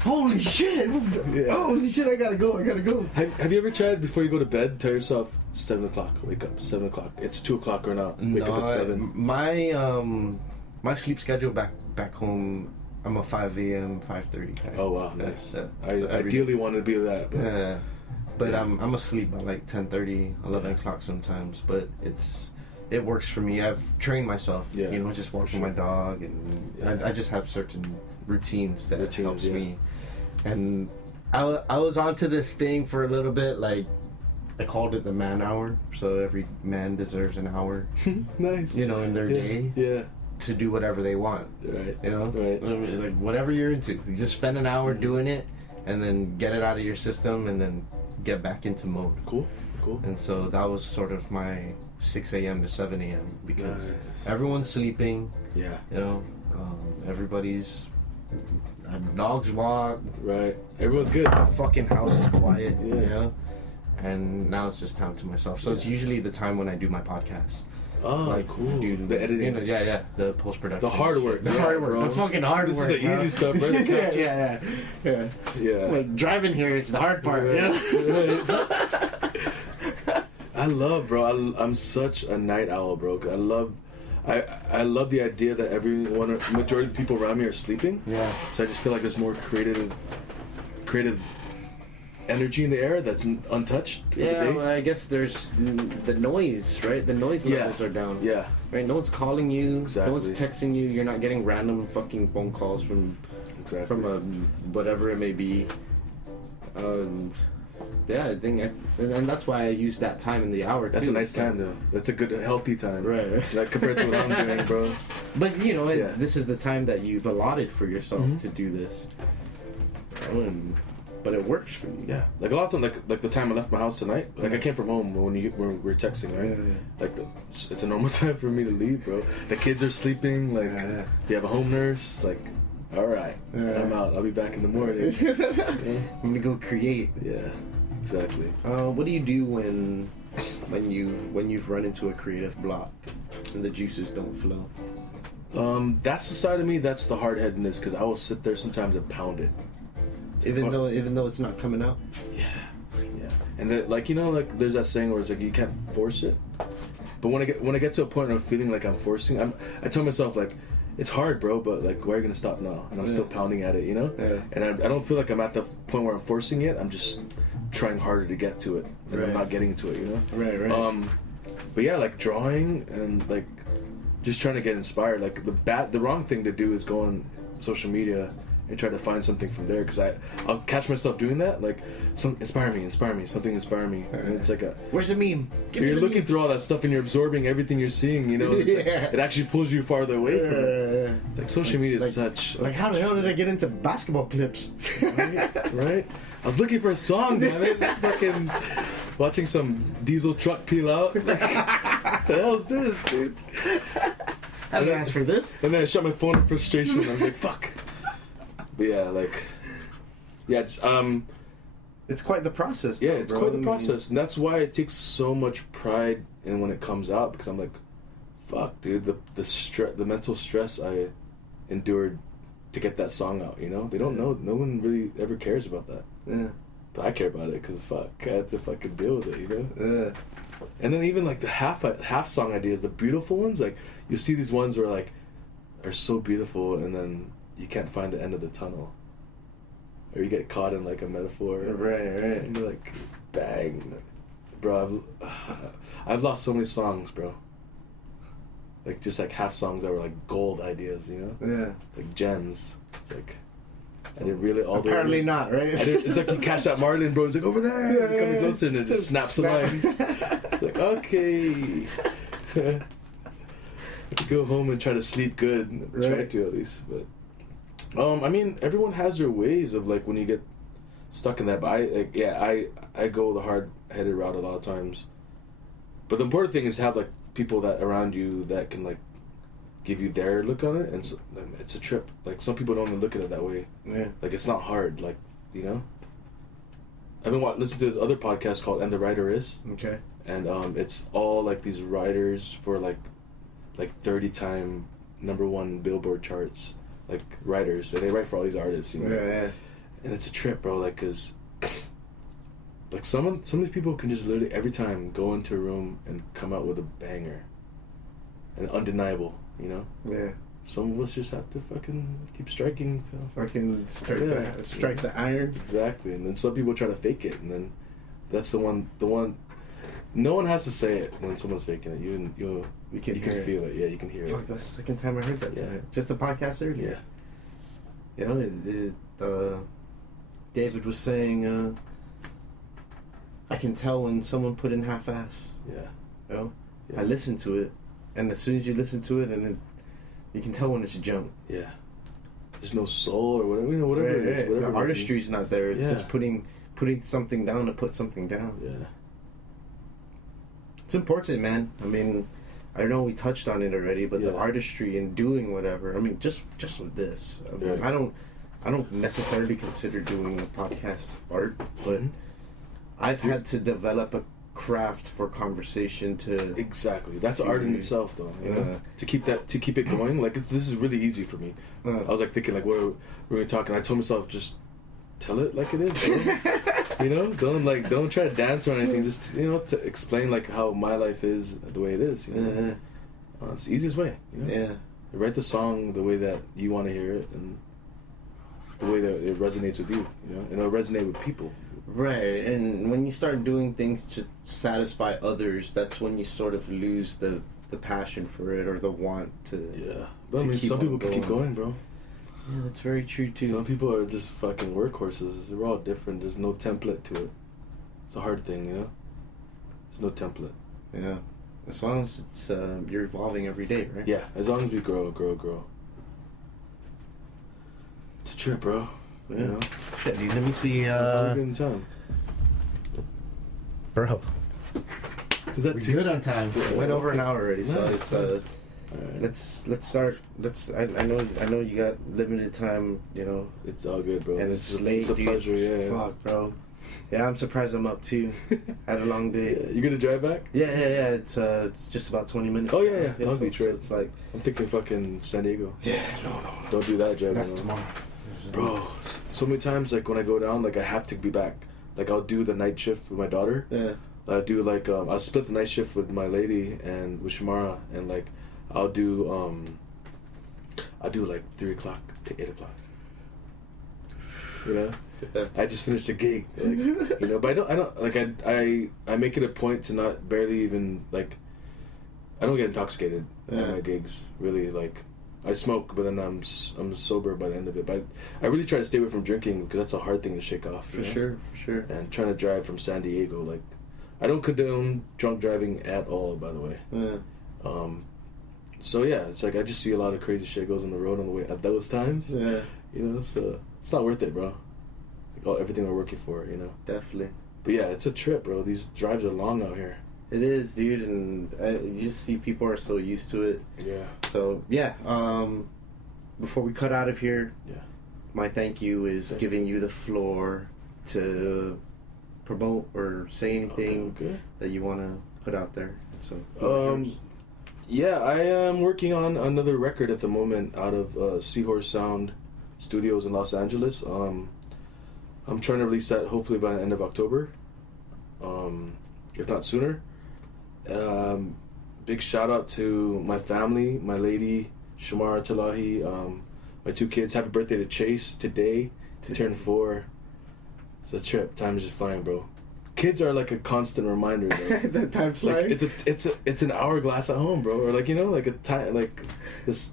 holy shit! Yeah. Holy shit! I gotta go! Have you ever tried before you go to bed? Tell yourself 7 o'clock. Wake up 7 o'clock. It's 2 o'clock right now. Wake up at 7. My sleep schedule back home. I'm a 5 a.m. 5:30 guy. Oh wow, nice. Yeah. I ideally wanted to be that. But Yeah. But Yeah. I'm asleep by like 10:30, 11 Yeah. o'clock sometimes. But it works for me. I've trained myself. Yeah, You know, just walking my dog, and Yeah. I just have certain routines that helps yeah. me. And I was onto this thing for a little bit. Like I called it the man hour. So every man deserves an hour. Nice. You know, in their day Yeah. to do whatever they want. Right. You know, Right. like whatever you're into, you just spend an hour doing it, and then get it out of your system, and then get back into mode. Cool. Cool. And so that was sort of my 6 a.m. to 7 a.m. because Nice. everyone's sleeping. Yeah. You know, everybody's dogs walk. Right. Everyone's good. The fucking house is quiet. Yeah. You know, and now it's just time to myself. So it's Yeah. usually the time when I do my podcast. Oh, Like, cool. dude, The editing. You know, yeah, the post production. The hard work. The Yeah, hard work. bro. The fucking hard This work. is the bro. easy stuff, right? The yeah, capture. yeah. Yeah. Like driving here is the hard part. You know? Right. I love, bro. I'm such a night owl, bro. I love the idea that majority of the people around me are sleeping. Yeah. So I just feel like there's more creative energy in the air that's untouched for the Yeah, day. well, I guess there's the noise, right? The noise Yeah. levels are down. Yeah. Right? No one's calling you. Exactly. No one's texting you. You're not getting random fucking phone calls from Exactly. whatever it may be. Yeah, I think, and that's why I use that time in the hour too. That's a nice time though. That's a good, healthy time. Right. Like compared to what I'm doing, bro. But you know, Yeah. this is the time that you've allotted for yourself Mhm. to do this. But it works for you. Yeah. Like a lot of time, like the time I left my house tonight. Like I came from home when we were texting, right? Like it's a normal time for me to leave, bro. The kids are sleeping. Like Yeah. you have a home nurse. Like, all right, Yeah. I'm out. I'll be back in the morning. I'm gonna go create. Yeah. Exactly. What do you do when you've run into a creative block and the juices don't flow? That's the side of me that's the hard-headedness, because I will sit there sometimes and pound it. Even though it's not coming out. Yeah. And then, like, you know, like there's that saying where it's like you can't force it. But when I get to a point where I'm feeling like I'm forcing, I tell myself like, it's hard, bro, but like, why are you gonna stop now? And I'm still pounding at it, you know. Yeah. And I don't feel like I'm at the point where I'm forcing it. I'm just trying harder to get to it, and I'm Right. not getting to it, you know. Right. But yeah, like drawing and like just trying to get inspired. Like the wrong thing to do is go on social media and try to find something from there, because I'll catch myself doing that. Like, inspire me, something inspire me. And it's like Where's the meme? Give me you're the looking meme. through all that stuff and you're absorbing everything you're seeing. You know, it's like, Yeah. it actually pulls you farther away from it. Like social media is such Like how the hell did I get into basketball clips? right? I was looking for a song, man. Fucking watching some diesel truck peel out. Like, what the hell is this, dude? How did I ask for this? And then I shut my phone in frustration. I was like, fuck. But yeah, like, yeah, It's quite the process. yeah, though, it's bro. quite I the mean, process, and that's why it takes so much pride in when it comes out, because I'm like, fuck, dude, the mental stress I endured to get that song out. You know, they don't know. No one really ever cares about that. Yeah. But I care about it because fuck, I have to fucking deal with it. You know. Yeah. And then even like the half song ideas, the beautiful ones, like you see these ones where like are so beautiful, and then you can't find the end of the tunnel, or you get caught in like a metaphor, Right. and you're like, bang, bro. I've lost so many songs, bro. Like just like half songs that were like gold ideas, you know, Yeah. like gems. It's like I didn't really all Apparently the way. not, right? It's like you catch that Marlin, bro. It's like over there, Yeah, coming yeah. closer, and it just snaps the line. It's like, okay. Go home and try to sleep good. Try Right. to at least, but I mean, everyone has their ways of like when you get stuck in that. But I go the hard-headed route a lot of times. But the important thing is to have like people that around you that can like give you their look on it, and so, it's a trip. Like some people don't even look at it that way. Yeah. Like it's not hard. Like you know. I've been listening to this other podcast called "And the Writer Is," Okay. and it's all like these writers for like 30-time #1 Billboard charts, like writers, and they write for all these artists, you know. Yeah. And it's a trip, bro. Like, cause like some of these people can just literally every time go into a room and come out with a banger, and undeniable, you know. Yeah. Some of us just have to fucking keep striking. So. Fucking strike the iron. Exactly, and then some people try to fake it, and then that's the one. No one has to say it when someone's faking it. You can feel it. Yeah, you can hear Fuck, it. that's the second time I heard that Yeah. tonight. Just a podcast earlier. Yeah. You know, David was saying, I can tell when someone put in half-ass. Yeah. You know? Yeah. I listen to it, and as soon as you listen to it, and then you can tell when it's junk. Yeah. There's no soul or whatever, you know, whatever it is. Right. Whatever The artistry's not there. It's just putting something down to put something down. Yeah. It's important, man. I mean, I know we touched on it already, but the Yeah. artistry and doing whatever. I mean, just with this. I mean, Yeah. I don't necessarily consider doing a podcast art, but Mhm. I've had to develop a craft for conversation to. Exactly. That's art in itself, though. You know, Yeah. to keep it going. Like this is really easy for me. I was like thinking, like, what are we talking? I told myself, just tell it like it is. Bro. You know, don't try to dance or anything. Just to explain like how my life is the way it is. You know, it's the easiest way. You know? Yeah. Write the song the way that you want to hear it and the way that it resonates with you. You know, and it'll resonate with people. Right, and when you start doing things to satisfy others, that's when you sort of lose the passion for it or the want to. Yeah, but I to mean, keep some on people can keep going, bro. Yeah, that's very true too. Some people are just fucking workhorses. They're all different. There's no template to it. It's a hard thing, you know. There's no template. Yeah, as long as it's you're evolving every day, right? Yeah, as long as we grow. It's a trip, bro. Yeah. You know. Shit, dude, let me see. We're good in time. Bro, Is that we're too good on time. Yeah. Went over an hour already, so Nice, it's nice. Alright. let's start. I know you got limited time, you know, It's all good, bro. and it's late, It's a dude. pleasure, yeah. Fuck, bro. Yeah, I'm surprised I'm up too. Had a long day. Yeah. You gonna drive back? Yeah. It's just about 20 minutes. Oh, yeah. Long so, Beach, so right? it's like. I'm thinking fucking San Diego. Yeah, no. Don't do that, driving. That's no. tomorrow. Bro, so many times, like, when I go down, like, I have to be back. Like, I'll do the night shift with my daughter. Yeah. I do, like, I'll split the night shift with my lady and with Shamara, and, like, I'll do, like, 3 o'clock to 8 o'clock. You know? I just finished a gig, like, you know, but I don't, like, I make it a point to not barely even, like, I don't get intoxicated at my gigs, really, like, I smoke, but then I'm sober by the end of it. But I really try to stay away from drinking because that's a hard thing to shake off. For sure. And trying to drive from San Diego, like, I don't condone drunk driving at all, by the way. Yeah. So yeah, it's like I just see a lot of crazy shit goes on the road on the way at those times. Yeah. You know, so it's not worth it, bro. Like everything we're working for, you know. Definitely. But yeah, it's a trip, bro. These drives are long out here. It is, dude, and you just see people are so used to it. Yeah. So yeah. Before we cut out of here, Yeah. my thank you is giving you the floor to promote or say anything Okay. that you want to put out there. So. Yeah, I am working on another record at the moment out of Seahorse Sound Studios in Los Angeles. I'm trying to release that hopefully by the end of October, if not sooner. Big shout out to my family, my lady, Shamara Talahi, my 2 kids. Happy birthday to Chase today. To turn 4. It's a trip. Time is just flying, bro. Kids are like a constant reminder, though. That time flying. Like it's an hourglass at home, bro, or like like a time like this.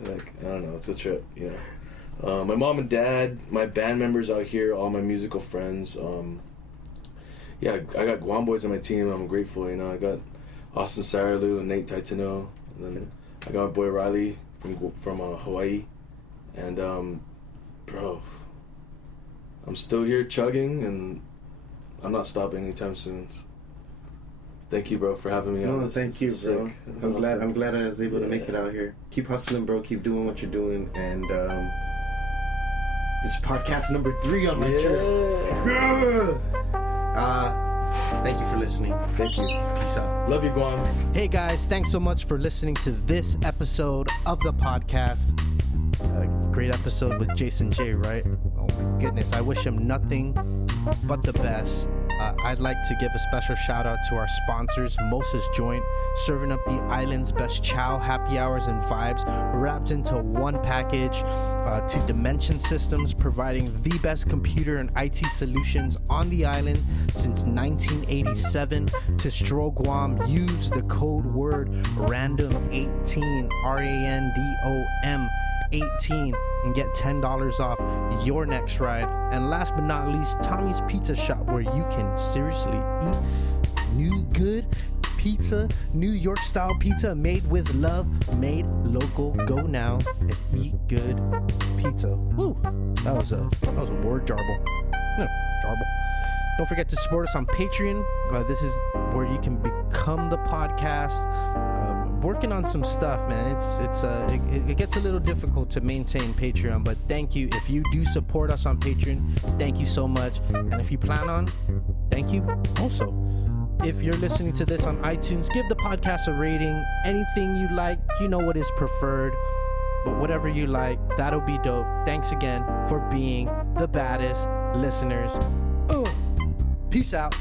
Like I don't know, it's a trip, you know. My mom and dad, my band members out here, all my musical friends. Yeah, I got Guam boys on my team. I'm grateful, you know. I got Austin Saralu and Nate Titano, and then I got my boy Riley from Hawaii, and bro, I'm still here chugging, and I'm not stopping anytime soon. Thank you, bro, for having me on. No, thank you, bro. I'm glad I was able to make it out here. Keep hustling, bro. Keep doing what you're doing, and this is podcast number 3 on my channel. Thank you for listening. Thank you. Peace out. Love you, Guam. Hey guys, thanks so much for listening to this episode of the podcast. Great episode with Jason J, right? Oh my goodness, I wish him nothing but the best. I'd like to give a special shout out to our sponsors, Moses Joint, serving up the island's best chow, happy hours, and vibes wrapped into one package. To Dimension Systems, providing the best computer and IT solutions on the island since 1987. To Stroll Guam, use the code word RANDOM18, RANDOM 18, and get $10 off your next ride. And last but not least, Tommy's Pizza Shop, where you can seriously eat new good pizza, New York style pizza made with love, made local. Go now and eat good pizza. Woo! That was a word jarble. No, jarble. Don't forget to support us on Patreon. This is where you can become the podcast. Working on some stuff, man. It gets a little difficult to maintain Patreon, but thank you if you do support us on Patreon. Thank you so much. And if you plan on, thank you also. If you're listening to this on iTunes, give the podcast a rating. Anything you like, you know what is preferred. But whatever you like, that'll be dope. Thanks again for being the baddest listeners. Peace out.